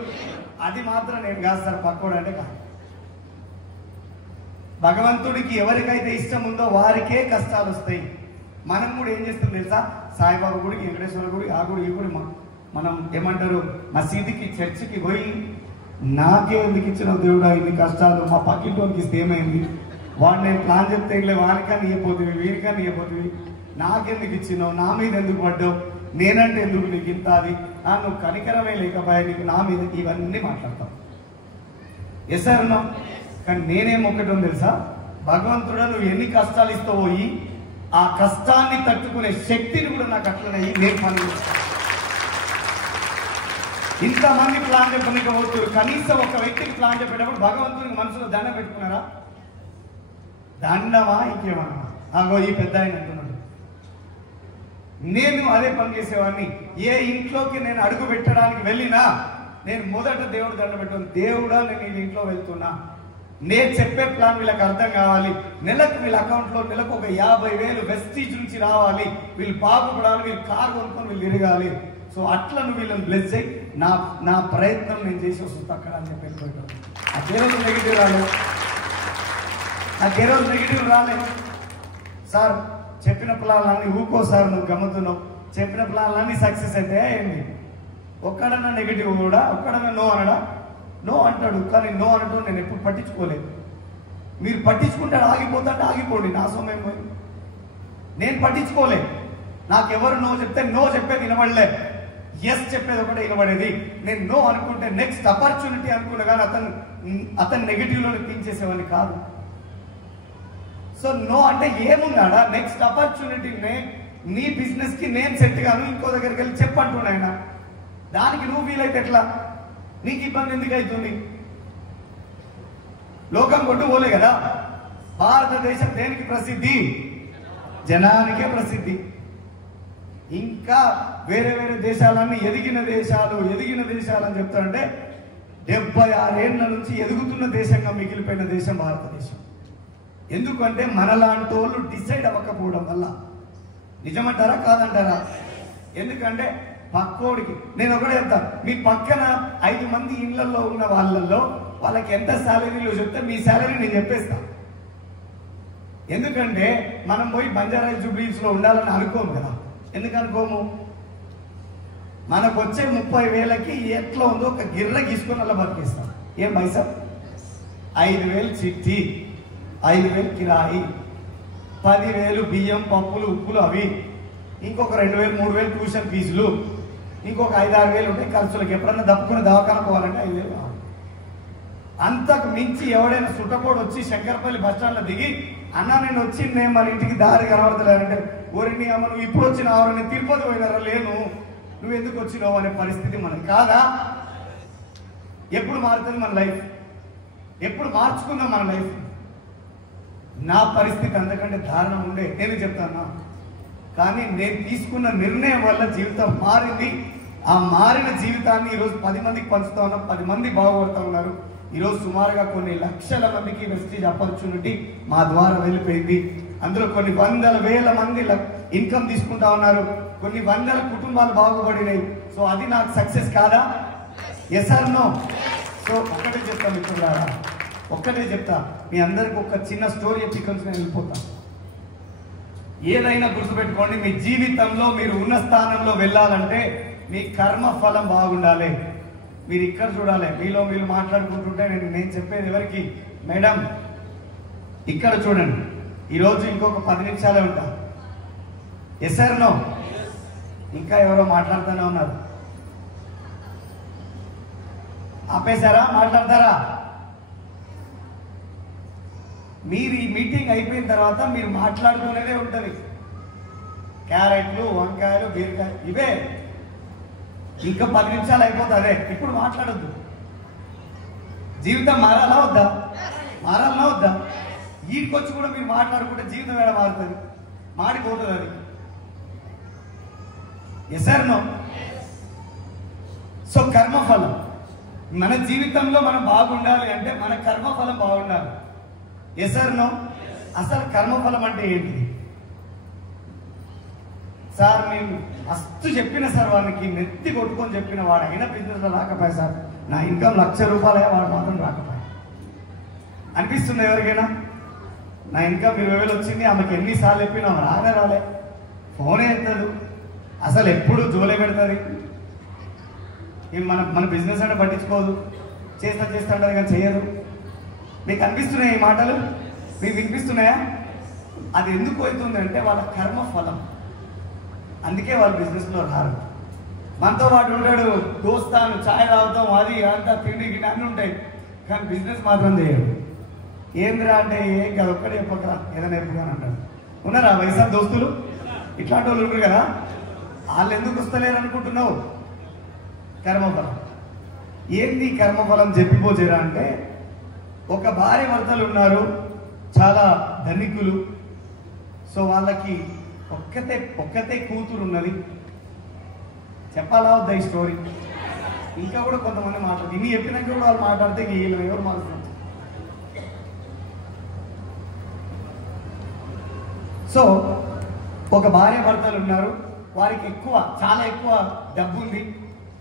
అది మాత్రం నేను కాదు సార్, పక్కోడు అంటే కాదు. భగవంతుడికి ఎవరికైతే ఇష్టం ఉందో వారికే కష్టాలు వస్తాయి. మనం కూడా ఏం చేస్తాం తెలుసా? సాయిబాబా గుడికి, వెంకటేశ్వర గుడికి, ఆ గుడి, ఈ గుడి, మనం ఏమంటారు మసీదుకి, చర్చికి పోయి నాకే ఎందుకు ఇచ్చిన దేవుడా ఇన్ని కష్టాలు, మా పక్కింటోనికి ఇస్తే ఏమైంది, వాడు నేను ప్లాన్ చెప్తే ఇట్లే వానికని ఇవ్వబోతుంది, వీరికని ఇవ్వబోతుంది, నాకెందుకు ఇచ్చినావు, నా మీద ఎందుకు పడ్డావు, నేనంటే ఎందుకు నీకు ఇంత, అది నువ్వు కనికరమే లేకపోయా నీకు నా మీద, ఇవన్నీ మాట్లాడతావు. ఎస్ సార్ అన్నావు. కానీ నేనేం ఒకటో తెలుసా? భగవంతుడా నువ్వు ఎన్ని కష్టాలు ఇస్తావు పోయి ఆ కష్టాన్ని తట్టుకునే శక్తిని కూడా నాకు అట్లనే నేను పని చేస్తాను. ఇంతమంది ప్లాన్ చెప్పనికపోతున్నారు, కనీసం ఒక వ్యక్తికి ప్లాన్ చెప్పేటప్పుడు భగవంతునికి మనసులో దండం పెట్టుకున్నారా? దండమా ఇంకేమన్నా? ఆగో ఈ పెద్ద ఆయన అంటున్నాడు. నేను అదే పని చేసేవాడిని. ఏ ఇంట్లోకి నేను అడుగు పెట్టడానికి వెళ్ళినా నేను మొదట దేవుడు దండం పెట్టాను. దేవుడా నేను ఈ ఇంట్లో వెళ్తున్నా, నేను చెప్పే ప్లాన్ వీళ్ళకి అర్థం కావాలి, నెలకు వీళ్ళ అకౌంట్లో నెలకు ఒక 50,000 వెస్టీజ్ నుంచి రావాలి, వీళ్ళు బాగుపడాలి, వీళ్ళు కారు కొనుక్కొని వీళ్ళు తిరగాలి. సో అట్లా నువ్వు వీళ్ళని బ్లెస్ అయ్యి నా ప్రయత్నం నేను చేసి వస్తుంది అక్కడ అని చెప్పి వెళ్ళిపోయాను. ఆ దేవుడు నెగిటివ్ రాలేదు. నాకు ఏ రోజు నెగిటివ్ రాలేదు. సార్ చెప్పిన ప్లాన్లన్నీ ఊకో సార్, నువ్వు గమ్ముతున్నావు, చెప్పిన ప్లాన్లన్నీ సక్సెస్ అయితే ఏంటి? ఒక్కడన్నా నెగిటివ్ కూడా, ఒక్కడన్నా నో అనడా? నో అంటాడు, కానీ నో అనటం నేను ఎప్పుడు పట్టించుకోలేదు. మీరు పట్టించుకుంటాడు, ఆగిపోతాడు, ఆగిపోండి, నా సమయం పోయింది. నేను పట్టించుకోలే. నాకెవరు నో చెప్తే నో చెప్పేది వినబడలే, ఎస్ చెప్పేది ఒకటే వినబడేది. నేను నో అనుకుంటే నెక్స్ట్ ఆపర్చునిటీ అనుకున్నా, కానీ అతను నెగిటివ్లో తీసేసేవాడిని కాదు. సో నో అంటే ఏమున్నాడా? నెక్స్ట్ ఆపర్చునిటీనే నీ బిజినెస్ కి నేను సెట్ గాను, ఇంకో దగ్గరికి వెళ్ళి చెప్పంటున్నాయన. దానికి నువ్వు వీలైతే ఎట్లా? నీకు ఇబ్బంది ఎందుకు అవుతుంది? లోకం కొట్టు పోలే కదా. భారతదేశం దేనికి ప్రసిద్ధి? జనానికే ప్రసిద్ధి. ఇంకా వేరే వేరే దేశాలన్నీ ఎదిగిన దేశాలు అని చెప్తారంటే 76 ఏళ్ల నుంచి ఎదుగుతున్న దేశంగా మిగిలిపోయిన దేశం భారతదేశం. ఎందుకంటే మనలాంటి వాళ్ళు డిసైడ్ అవ్వకపోవడం వల్ల. నిజమంటారా కాదంటారా? ఎందుకంటే పక్కోడికి నేను ఒకటే చెప్తాను, మీ పక్కన 5 మంది ఇళ్లలో ఉన్న వాళ్ళకి ఎంత శాలరీలో చెప్తే మీ శాలరీ నేను చెప్పేస్తా. ఎందుకంటే మనం పోయి బంజారా జూబ్లీస్ లో ఉండాలని అనుకోము కదా. ఎందుకు అనుకోము? మనకు వచ్చే 30,000కి ఎట్లా ఉందో ఒక గిర్ర గీసుకొని అలా బతికేస్తాం. ఏం పైసా? 5,000 చిట్టి, 5,000 కిరాయి, 10,000 బియ్యం పప్పులు ఉప్పులు అవి, ఇంకొక 2,000 3,000 ట్యూషన్ ఫీజులు, ఇంకొక 5-6,000 ఉంటాయి ఖర్చులకు. ఎప్పుడన్నా దప్పుకుని దవాఖాన పోవాలంటే 5,000 కావాలి. అంతకు మించి ఎవడైనా సుట్టపోడు వచ్చి శంకరపల్లి బస్టాండ్లో దిగి, అన్న నేను వచ్చి నేను మన ఇంటికి దారి కనబడతలేదంటే, ఓరిని అమ్మ నువ్వు ఇప్పుడు వచ్చినావు, నేను తిరుపతి పోయినారా, లేను, నువ్వు ఎందుకు వచ్చినావు అనే పరిస్థితి మనకి కాదా? ఎప్పుడు మారుతుంది మన లైఫ్? ఎప్పుడు మార్చుకుందాం మన లైఫ్? నా పరిస్థితి అంతకంటే దారుణం ఉండే, నేను చెప్తాను. కానీ నేను తీసుకున్న నిర్ణయం వల్ల జీవితం మారింది. ఆ మారిన జీవితాన్ని ఈరోజు 10 మందికి పంచుతా ఉన్నాం, 10 మంది బాగుపడుతూ ఉన్నారు. ఈరోజు సుమారుగా కొన్ని లక్షల మందికి వెస్టీజ్ ఆపర్చునిటీ మా ద్వారా వెళ్ళిపోయింది. అందులో కొన్ని వందల వేల మంది ఇన్కమ్ తీసుకుంటా ఉన్నారు, కొన్ని వందల కుటుంబాలు బాగుపడినాయి. సో అది నాకు సక్సెస్ కాదా? Yes or no? సో ఒక్కటే చెప్తా మిత్రులారా, ఒక్కటే చెప్తా. మీ అందరికి ఒక చిన్న స్టోరీ చెప్పి నేను వెళ్ళిపోతా. ఏదైనా గుర్తుపెట్టుకోండి, మీ జీవితంలో మీరు ఉన్న స్థానంలో వెళ్ళాలంటే మీ కర్మ ఫలం బాగుండాలి. మీరు ఇక్కడ చూడాలి, మీలో మీరు మాట్లాడుకుంటుంటే నేను చెప్పేది ఎవరికి? మేడం ఇక్కడ చూడండి, ఈరోజు ఇంకొక 10 నిమిషాలే ఉంటా. Yes or no? ఇంకా ఎవరో మాట్లాడుతూనే ఉన్నారు. ఆపేశారా? మాట్లాడతారా? మీరు ఈ మీటింగ్ అయిపోయిన తర్వాత మీరు మాట్లాడుకునేదే ఉంటుంది. క్యారెట్లు, వంకాయలు, బీరకాయలు ఇవే. ఇంకా 10 నిమిషాలు అయిపోతుంది. ఇప్పుడు మాట్లాడద్దు. జీవితం మారాలా వద్దా? మారాలనా వద్దా? వీటికొచ్చి కూడా మీరు మాట్లాడుకుంటే జీవితం ఎలా మారుతుంది? మాడిపోతుంది అది. Yes or no? సో కర్మఫలం, మన జీవితంలో మనం బాగుండాలి అంటే మన కర్మఫలం బాగుండాలి. Yes or no? అసలు కర్మఫలం అంటే ఏంటిది? సార్ నేను మస్తు చెప్పిన సార్, వాడికి నెత్తి కొట్టుకొని చెప్పిన, వాడు అయినా బిజినెస్లో రాకపోయా సార్, నా ఇన్కమ్ ₹1,00,000, వాడు మాత్రం రాకపోయా అనిపిస్తుంది ఎవరికైనా? నా ఇన్కమ్ 20,000 వచ్చింది, ఆమెకి ఎన్నిసార్లు చెప్పినా రాలే, ఫోనే ఎత్తదు, అసలు ఎప్పుడు జోలే పెడుతుంది, మన బిజినెస్ అంటే పట్టించుకోదు, చేస్తా ఉంటుంది కానీ చేయదు. మీకు అనిపిస్తున్నాయా ఈ మాటలు? మీకు వినిపిస్తున్నాయా? అది ఎందుకు అవుతుంది అంటే వాళ్ళ కర్మ ఫలం. అందుకే వాళ్ళు బిజినెస్లో రారు. మనతో పాటు ఉంటాడు, దోస్తాను, ఛాయ్ తాగుతాం, అది అంతా తిండి గిన్నె అన్నీ ఉంటాయి, కానీ బిజినెస్ మాత్రం చేయడు. ఏందిరా అంటే ఏం కాదు, ఒక్కడే చెప్పకరా, ఏదైనా చెప్పుకొని అంటాడు. ఉన్నారా వయసా దోస్తులు? ఇట్లాంటి వాళ్ళు ఉంటారు కదా. వాళ్ళు ఎందుకు వస్తలేరు అనుకుంటున్నావు? కర్మఫలం. ఏంది కర్మఫలం చెప్పిపోచేరా అంటే, ఒక భార్య భర్తలు ఉన్నారు, చాలా ధనికులు. సో వాళ్ళకి ఒక్కతే కూతురు ఉన్నది. చెప్పాలా వద్దా ఈ స్టోరీ? ఇంకా కూడా కొంతమంది మాట్లాడుతుంది, ఇన్ని చెప్పినాక కూడా వాళ్ళు మాట్లాడితే వీళ్ళు ఎవరు మాట్లాడుతుంది. సో ఒక భార్య భర్తలు ఉన్నారు, వారికి చాలా ఎక్కువ డబ్బు ఉంది,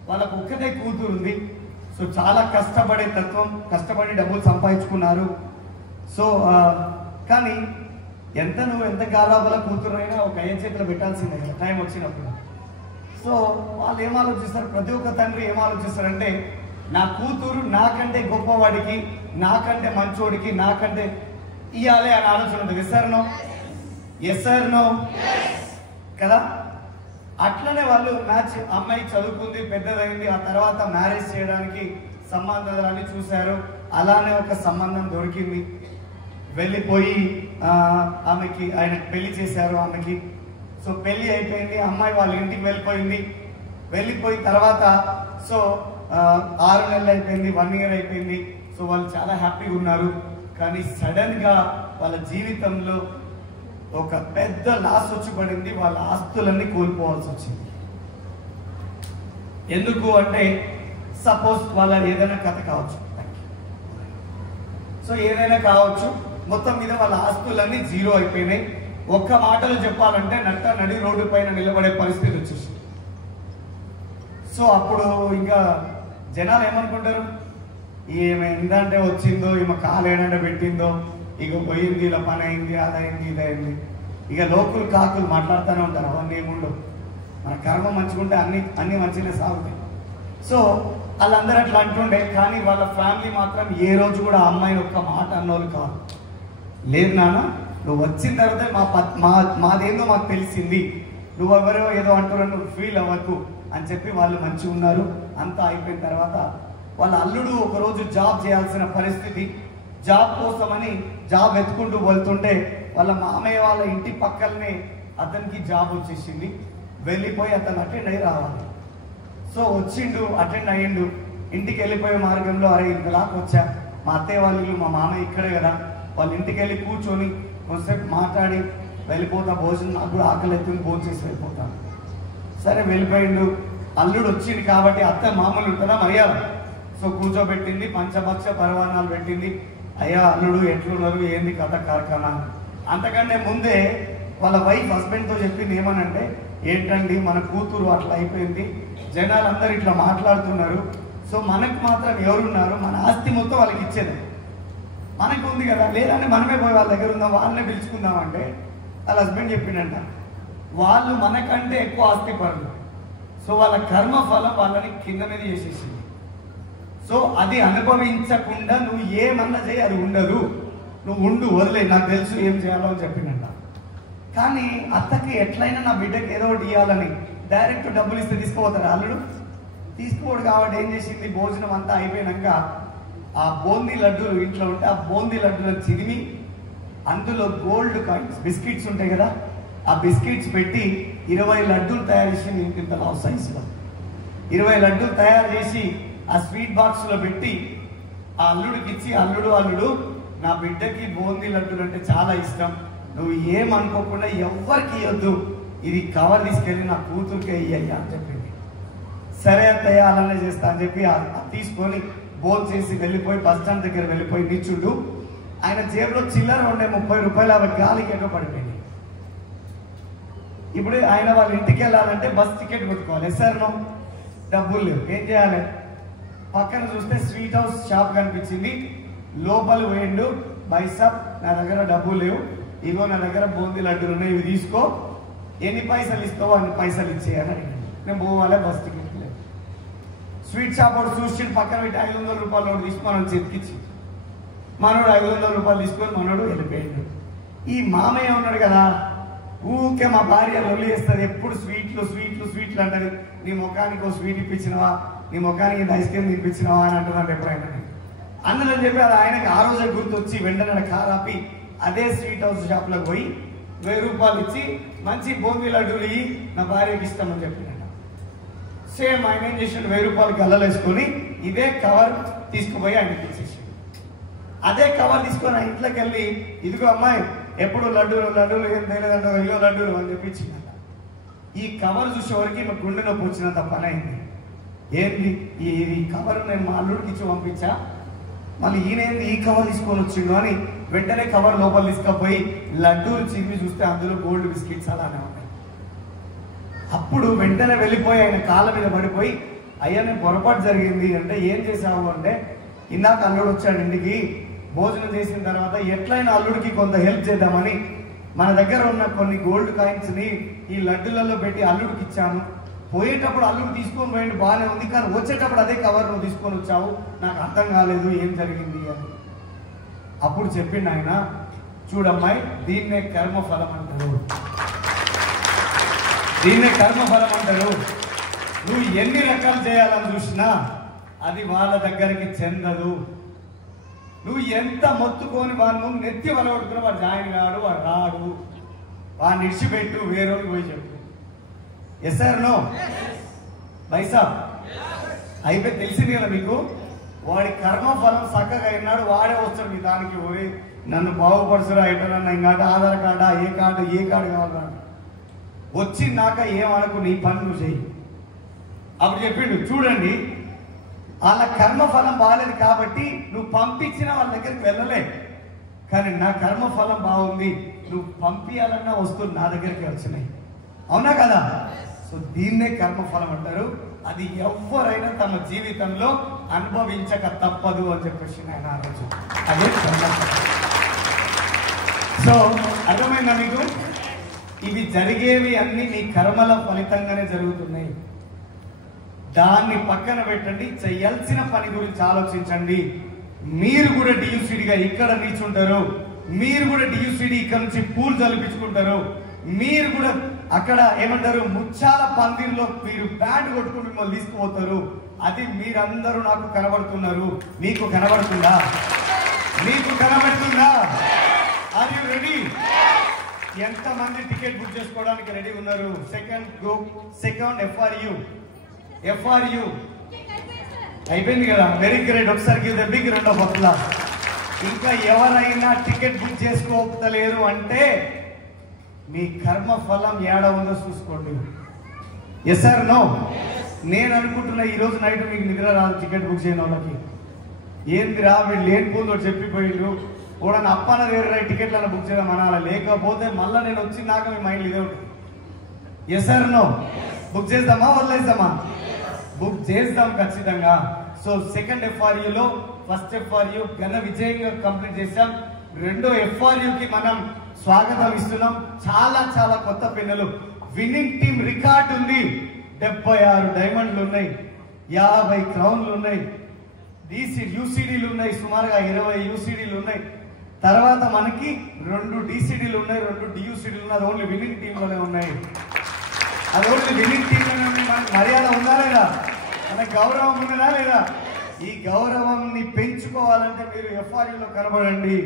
వాళ్ళకు ఒక్కతే కూతురు ఉంది. సో చాలా కష్టపడే తత్వం, కష్టపడి డబ్బులు సంపాదించుకున్నారు. సో కానీ నువ్వు ఎంత గారాబల కూతురైనా ఒక అయ్య చేతిలో పెట్టాల్సిందే కదా టైం వచ్చినప్పుడు. సో వాళ్ళు ఏం ఆలోచిస్తారు, ప్రతి ఒక్క తండ్రి ఏం ఆలోచిస్తారంటే నా కూతురు నాకంటే గొప్పవాడికి, నాకంటే మంచోడికి, నాకంటే ఇవ్వాలి అని ఆలోచన ఉంటుంది. ఎస్ సార్ నో కదా. అట్లనే వాళ్ళు అమ్మాయి చదువుకుంది, పెద్దదైంది, ఆ తర్వాత మ్యారేజ్ చేయడానికి సంబంధాలన్నీ చూశారు. అలానే ఒక సంబంధం దొరికింది, వెళ్ళిపోయి ఆమెకి ఆయన పెళ్లి చేశారు ఆమెకి. సో పెళ్లి అయిపోయింది, అమ్మాయి వాళ్ళ ఇంటికి వెళ్ళిపోయిన తర్వాత సో 6 నెలలు అయిపోయింది, 1 ఇయర్ అయిపోయింది. సో వాళ్ళు చాలా హ్యాపీగా ఉన్నారు. కానీ సడన్ గా వాళ్ళ జీవితంలో ఒక పెద్ద లాస్ వచ్చి పడింది. వాళ్ళ ఆస్తులన్నీ కోల్పోవాల్సి వచ్చింది. ఎందుకు అంటే సపోజ్ వాళ్ళ ఏదైనా కథ కావచ్చు, సో ఏదైనా కావచ్చు, మొత్తం మీద వాళ్ళ ఆస్తులన్నీ జీరో అయిపోయినాయి. ఒక్క మాటలో చెప్పాలంటే నడి రోడ్డు పైన నిలబడే పరిస్థితి వచ్చేసింది. సో అప్పుడు ఇంకా జనాలు ఏమనుకుంటారు, ఈమె ఏంటంటే వచ్చిందో, ఈమె కాలేనంటే పెట్టిందో, ఇక పోయింది, ఇలా పని అయింది, అదైంది, ఇదైంది. ఇక లోకులు కాకులు మాట్లాడుతూనే ఉంటారు. అవన్నీ ఏముండవు. మన కర్మ మంచిగుంటే అన్ని మంచిగానే సాగుతాయి. సో వాళ్ళందరూ అట్లా అంటుండే. కానీ వాళ్ళ ఫ్యామిలీ మాత్రం ఏ రోజు కూడా ఆ అమ్మాయిని ఒక్క మాట అన్నోళ్ళు కాదు. లేదు నాన్న, నువ్వు వచ్చిన తర్వాత మాదేందో మాకు తెలిసింది, నువ్వెవరో ఏదో అంటున్నా, నువ్వు ఫీల్ అవ్వకు అని చెప్పి వాళ్ళు మంచిగా ఉన్నారు. అంతా అయిపోయిన తర్వాత వాళ్ళ అల్లుడు ఒకరోజు జాబ్ చేయాల్సిన పరిస్థితి. జాబ్ కోసమని జాబ్ వెతుకుంటూ వెళ్తుంటే వాళ్ళ మామయ్య వాళ్ళ ఇంటి పక్కనే అతనికి జాబ్ వచ్చేసింది. వెళ్ళిపోయి అతను అటెండ్ అయ్యి రావాలి. సో వచ్చిండు, అటెండ్ అయ్యిండు. ఇంటికి వెళ్ళిపోయే మార్గంలో అరే ఇంతలాగా వచ్చా, మా అత్తయ్య వాళ్ళ ఇల్లు, మా మామయ్య ఇక్కడే కదా, వాళ్ళ ఇంటికి వెళ్ళి కూర్చొని కొంచెంసేపు మాట్లాడి వెళ్ళిపోతా, భోజనం నాకు కూడా ఆకలి అవుతుంది, భోజనం చేసి వెళ్ళిపోతాను. సరే వెళ్ళిపోయిండు. అల్లుడు వచ్చింది కాబట్టి అత్త మామూలు ఉంటుందా మర్యాద. సో కూర్చోబెట్టింది, పంచభక్ష పరవాణాలు పెట్టింది. అయ్యా అల్లుడు ఎట్లున్నారు, ఏంది కథ కార్ఖానా. అంతకంటే ముందే వాళ్ళ వైఫ్ హస్బెండ్తో చెప్పింది ఏమనంటే, ఏంటండి మన కూతురు అట్లా అయిపోయింది, జనాలందరూ ఇట్లా మాట్లాడుతున్నారు, సో మనకు మాత్రం ఎవరున్నారు, మన ఆస్తి మొత్తం వాళ్ళకి ఇచ్చేది మనకు ఉంది కదా, లేదంటే మనమే పోయి వాళ్ళ దగ్గర ఉందాం, వాళ్ళనే పిలుచుకుందామంటే వాళ్ళ హస్బెండ్ చెప్పిండంట, వాళ్ళు మనకంటే ఎక్కువ ఆస్తి పరులు. సో వాళ్ళ కర్మ ఫలం వాళ్ళని కింద మీద చేసేసింది. సో అది అనుభవించకుండా నువ్వు ఏమన్నా చేయి, అది ఉండదు, నువ్వు ఉండు, వదిలే, నాకు తెలుసు ఏం చేయాలో అని చెప్పిండంట. కానీ అత్తకి ఎట్లయినా నా బిడ్డకి ఏదో ఒకటి ఇవ్వాలని డైరెక్ట్ డబ్బులు ఇస్తే తీసుకుపోతారు. అల్లుడు తీసుకోడు కాబట్టి ఏం చేసింది, భోజనం అంతా అయిపోయినాక ఆ బూందీ లడ్డూలు ఇంట్లో ఉంటే ఆ బూందీ లడ్డూలను చిరిమి అందులో గోల్డ్ కాయిన్స్, బిస్కెట్స్ ఉంటాయి కదా, ఆ బిస్కెట్స్ పెట్టి 20 లడ్డూలు తయారు చేసి ఇంత లావు సైజులో 20 లడ్డూలు తయారు చేసి ఆ స్వీట్ బాక్స్లో పెట్టి ఆ అల్లుడికి ఇచ్చి, అల్లుడు నా బిడ్డకి బూందీ లడ్డూలు అంటే చాలా ఇష్టం, నువ్వు ఏమనుకోకుండా ఎవ్వరికి ఇవ్వద్దు, ఇది కవర్ తీసుకెళ్ళి నా కూతురికే ఇయ్యయ్యా అని చెప్పింది. సరే అత్తయ్య అలానే చేస్తా అని చెప్పి తీసుకొని బోల్ చేసి వెళ్ళిపోయి బస్ స్టాండ్ దగ్గర వెళ్ళిపోయి నిల్చుండు. ఆయన జేబులో చిల్లర ఉండే 30 రూపాయలు అవి గాలికి ఎటో పడిపోయింది. ఇప్పుడు ఆయన వాళ్ళ ఇంటికి వెళ్ళాలంటే బస్ టికెట్ కొట్టుకోవాలి. ఎస్ఆర్నో డబ్బులు లేవు, ఏం చేయాలి? పక్కన చూస్తే స్వీట్ హౌస్ షాప్ కనిపించింది. లోపల పోయిండు, బైసాబ్ నా దగ్గర డబ్బులు లేవు, ఇగో నా దగ్గర బూందీ లడ్డూలు ఉన్నాయి, ఇవి తీసుకో, ఎన్ని పైసలు ఇస్తావో అన్ని పైసలు ఇచ్చేయని అడిగింది. నేను పోవాలే, బస్ టికెట్ లేదు. స్వీట్ షాప్ వాడు చూసి పక్కన పెట్టి 500 రూపాయలు నోటు తీసి మనం చేతికిచ్చి మనోడు 500 రూపాయలు తీసుకొని మనోడు వెళ్ళిపోయాడు. ఈ మామయ్య ఉన్నాడు కదా, ఊకే మా భార్య ఒళ్ళు చేస్తుంది, ఎప్పుడు స్వీట్లు అంటది. నీ ముఖానికి ఓ స్వీట్ ఇప్పించినవా, నీ ముఖానికి ఐస్ క్రీమ్ తినిపించినవా అని అంటున్నాడు ఎప్పుడైనా. అన్నదని చెప్పి అది ఆయనకి ఆ రోజే గుర్తొచ్చి వెంటనే కారు ఆపి అదే స్వీట్ హౌస్ షాప్లోకి పోయి 1000 రూపాయలు ఇచ్చి మంచి బూందీ లడ్డూలు ఇయ్యి, నా భార్యకి ఇష్టం అని చెప్పినట్ట. సేమ్ ఆయన ఏం చేసాడు, 1000 రూపాయలు గల్లలు వేసుకొని ఇదే కవర్ తీసుకుపోయి ఆయనకి ఇచ్చేసాడు. అదే కవర్ తీసుకొని ఆ ఇంట్లోకి వెళ్ళి, ఇదిగో అమ్మాయి ఎప్పుడు లడ్డూలు ఏం తెలియదంటే ఇగో లడ్డూలు అని చెప్పించిందట. ఈ కవర్ చూసేవరకు మా గుండె నొప్పి వచ్చినంత పని అయింది. ఏంది ఈ కవర్ నేను మా అల్లుడికి ఇచ్చి పంపించా, మళ్ళీ ఈయనేంది ఈ కవర్ తీసుకొని వచ్చిండు అని వెంటనే కవర్ లోపల తీసుకుపోయి లడ్డూలు చిరిమి చూస్తే అందులో గోల్డ్ బిస్కెట్స్ అలానే ఉన్నాయి. అప్పుడు వెంటనే వెళ్ళిపోయి ఆయన కాళ్ళ మీద పడిపోయి, అయ్యా నేను పొరపాటు జరిగింది అంటే, ఏం చేసావు అంటే, ఇందాక అల్లుడు వచ్చాడు ఇంటికి, భోజనం చేసిన తర్వాత ఎట్లయినా అల్లుడికి కొంత హెల్ప్ చేద్దామని మన దగ్గర ఉన్న కొన్ని గోల్డ్ కాయిన్స్ని ఈ లడ్డులలో పెట్టి అల్లుడికి ఇచ్చాను. పోయేటప్పుడు అల్లుడు తీసుకొని పోయింది, బాగానే ఉంది, కానీ వచ్చేటప్పుడు అదే కవర్ నువ్వు తీసుకొని వచ్చావు, నాకు అర్థం కాలేదు ఏం జరిగింది అని. అప్పుడు చెప్పిండు ఆయన, చూడమ్మాయి, దీన్నే కర్మఫలం అంటారు, దీన్నే కర్మఫలం అంటారు. నువ్వు ఎన్ని రకాలు చేయాలని చూసినా అది వాళ్ళ దగ్గరికి చెందదు. నువ్వు ఎంత మొత్తుకొని వాడు నెత్తి వలగొట్టుకున్నా వాడు జాయిన్ కాడు, వాడు రాడు, వాడిని ఇడిచిపెట్టు, వేరే పోయి చెప్పు. ఎస్ సార్ నో బైసా అయిపోయి తెలిసింది కదా మీకు. వాడి కర్మఫలం చక్కగా అయినాడు, వాడే వస్తాడు మీ దానికి. పోయి నన్ను బాగుపడుతురా ఎటన్నా ఇంకాట ఆధార్ కార్డా ఏ కార్డు కావాలన్నా వచ్చిందాక ఏమనకు, నీ పని నువ్వు చెయ్యి. అప్పుడు చెప్పిండు, చూడండి వాళ్ళ కర్మఫలం బాగాలేదు కాబట్టి నువ్వు పంపించిన వాళ్ళ దగ్గరికి వెళ్ళలే, కానీ నా కర్మఫలం బాగుంది, నువ్వు పంపించాలన్నా వస్తువులు నా దగ్గరికి వచ్చినాయి. అవునా కదా? సో దీన్నే కర్మఫలం అంటారు. అది ఎవరైనా తమ జీవితంలో అనుభవించక తప్పదు అని చెప్పేసి ఆయన ఆలోచన. అదే కర్మఫలం. సో అర్థమైందా మీకు? ఇవి జరిగేవి అన్ని నీ కర్మల ఫలితంగానే జరుగుతున్నాయి. దాన్ని పక్కన పెట్టండి, చేయాల్సిన పని గురించి ఆలోచించండి. మీరు కూడా డియూసిడిగా ఇక్కడ నిల్చుంటారు, మీరు కూడా డియూసిడి ఇక్కడ నుంచి పూలు జలిపించుకుంటారు, మీరు కూడా అక్కడ ఏమంటారు ముచ్చాల పందిర్లో మీరు బ్యాట్ కొట్టుకుని మిమ్మల్ని తీసుకుపోతారు. అది మీరందరూ నాకు కనబడుతున్నారు. మీకు కనబడుతుందా? మీకు కనబడుతుందా? Are you ready? ఎంతమంది టికెట్ బుక్ చేసుకోవడానికి రెడీ ఉన్నారు? సెకండ్ గ్రూప్, సెకండ్ ఎఫ్ఆర్యు అయిపోయింది కదా, వెరీ గ్రేట్. ఒకసారి give the big round of applause. ఇంకా ఎవరైనా టికెట్ బుక్ చేసుకోలేరు అంటే మీ కర్మ ఫలం ఏడ ఉందో చూసుకోండి. Yes sir no? నేను అనుకుంటున్నా ఈరోజు నైట్ మీకు నిద్ర రాదు టికెట్ బుక్ చేయని వాళ్ళకి. ఏందిరా వీళ్ళు లేనిపోందో చెప్పిపోయిండు, కూడా అప్పన వేరే టికెట్లను బుక్ చేయడం అనాలి, లేకపోతే మళ్ళీ నేను వచ్చినాక మీ మైండ్ ఇదే ఉంటుంది. Yes sir no? బుక్ చేద్దామా వదిలేద్దామా? బుక్ చేద్దాం ఖచ్చితంగా. సో సెకండ్ ఎఫ్ఆర్యూలో ఫస్ట్ ఎఫ్ఆర్యూ ఘన విజయంగా కంప్లీట్ చేశాం. రెండో ఎఫ్ఆర్యూకి మనం స్వాగతం ఇస్తున్నాం. చాలా కొత్త పిల్లలు, విన్నింగ్ టీం రికార్డు ఉంది. 76 డైమండ్లు ఉన్నాయి, 50 క్రౌన్లు ఉన్నాయి, యూసీడీలు ఉన్నాయి, సుమారుగా 20 యూసీడీలు ఉన్నాయి. తర్వాత మనకి 2 డీసీడీలు ఉన్నాయి, 2 డియూసీడీలు ఉన్నాయి. అది ఓన్లీ విన్నింగ్ టీంలోనే ఉన్నాయి. అది ఓన్లీ విన్నింగ్ టీంలోనే ఉన్నాయి. మనకు మర్యాద ఉందా లేదా? మనకు గౌరవం ఉన్నదా లేదా? ఈ గౌరవాన్ని పెంచుకోవాలంటే మీరు ఎఫ్ఆర్యూలో కనబడండి,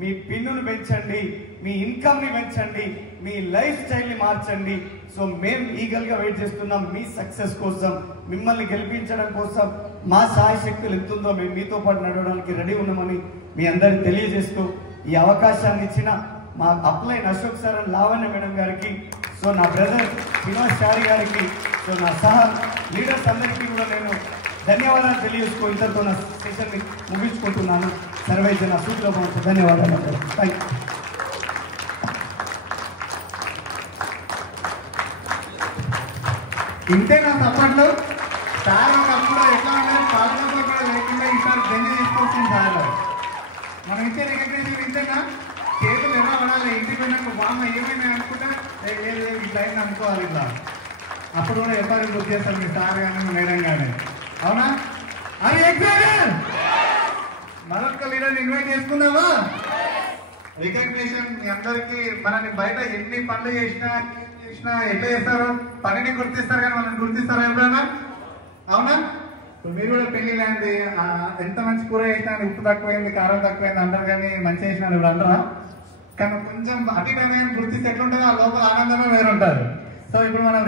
మీ పిన్నును పెంచండి, మీ ఇన్కమ్ని పెంచండి, మీ లైఫ్ స్టైల్ని మార్చండి. సో మేము ఈగల్గా వెయిట్ చేస్తున్నాం మీ సక్సెస్ కోసం, మిమ్మల్ని గెలిపించడం కోసం. మా సాయశక్తులు ఎంతుందో మేము మీతో పాటు నడవడానికి రెడీ ఉన్నామని మీ అందరికి తెలియజేస్తూ, ఈ అవకాశాన్ని ఇచ్చిన మా upline Ashok sir and Lavanya madam గారికి, సో నా బ్రదర్ శ్రీనివాస్ చారి గారికి, సో నా సహా లీడర్స్ అందరికీ కూడా నేను ధన్యవాదాలు తెలియజేసుకో ఇంతతో నా సెషన్ని ముగించుకుంటున్నాను. సర్వైజన సూత్రభవంతు. ధన్యవాదాలు. Thank you. ఇంతేనా తప్పట్లు? సార్ ఒకప్పుడు ఎట్లా ఉండదు, పాలనలో కూడా లేకుండా ఈసారి బెంజ్ తీసుకొచ్చింది సార్. మనం ఇచ్చే రికగ్నేషన్ ఇంతేనా? చేతులు ఎలా పడాలి, ఇంటికి పోయినాక బామ్మ ఏమైనా అనుకుంటా లేదు ఇట్లా అయింది అనుకోవాలి. ఇట్లా అప్పుడు కూడా ఎఫ్ఐఆర్ బుక్ చేస్తారు మీ సార్ కానీ మేడం కానీ. అవునా? అది ఎగ్జామ్ మరొక లీడర్ ఇన్వైట్ చేసుకుందామా? రికగ్నేషన్ మీ అందరికీ. మనని బయట ఎన్ని పనులు చేసినా ఎట్లా చేస్తారు, పనిని గుర్తిస్తారు కానీ మనల్ని గుర్తిస్తారా ఎప్పుడైనా? అవునా? ఇప్పుడు మీరు కూడా పెళ్లి లాంటి ఎంత మంచి కూర చేసినా ఉప్పు తక్కువైంది, కారం తక్కువైంది అంటారు కానీ మంచి చేసినారు ఇప్పుడు అంటారా? కానీ కొంచెం అటు పైన గుర్తిస్తే ఎట్లుంటుందో ఆ లోపల ఆనందమే వేరుంటారు. సో ఇప్పుడు మనం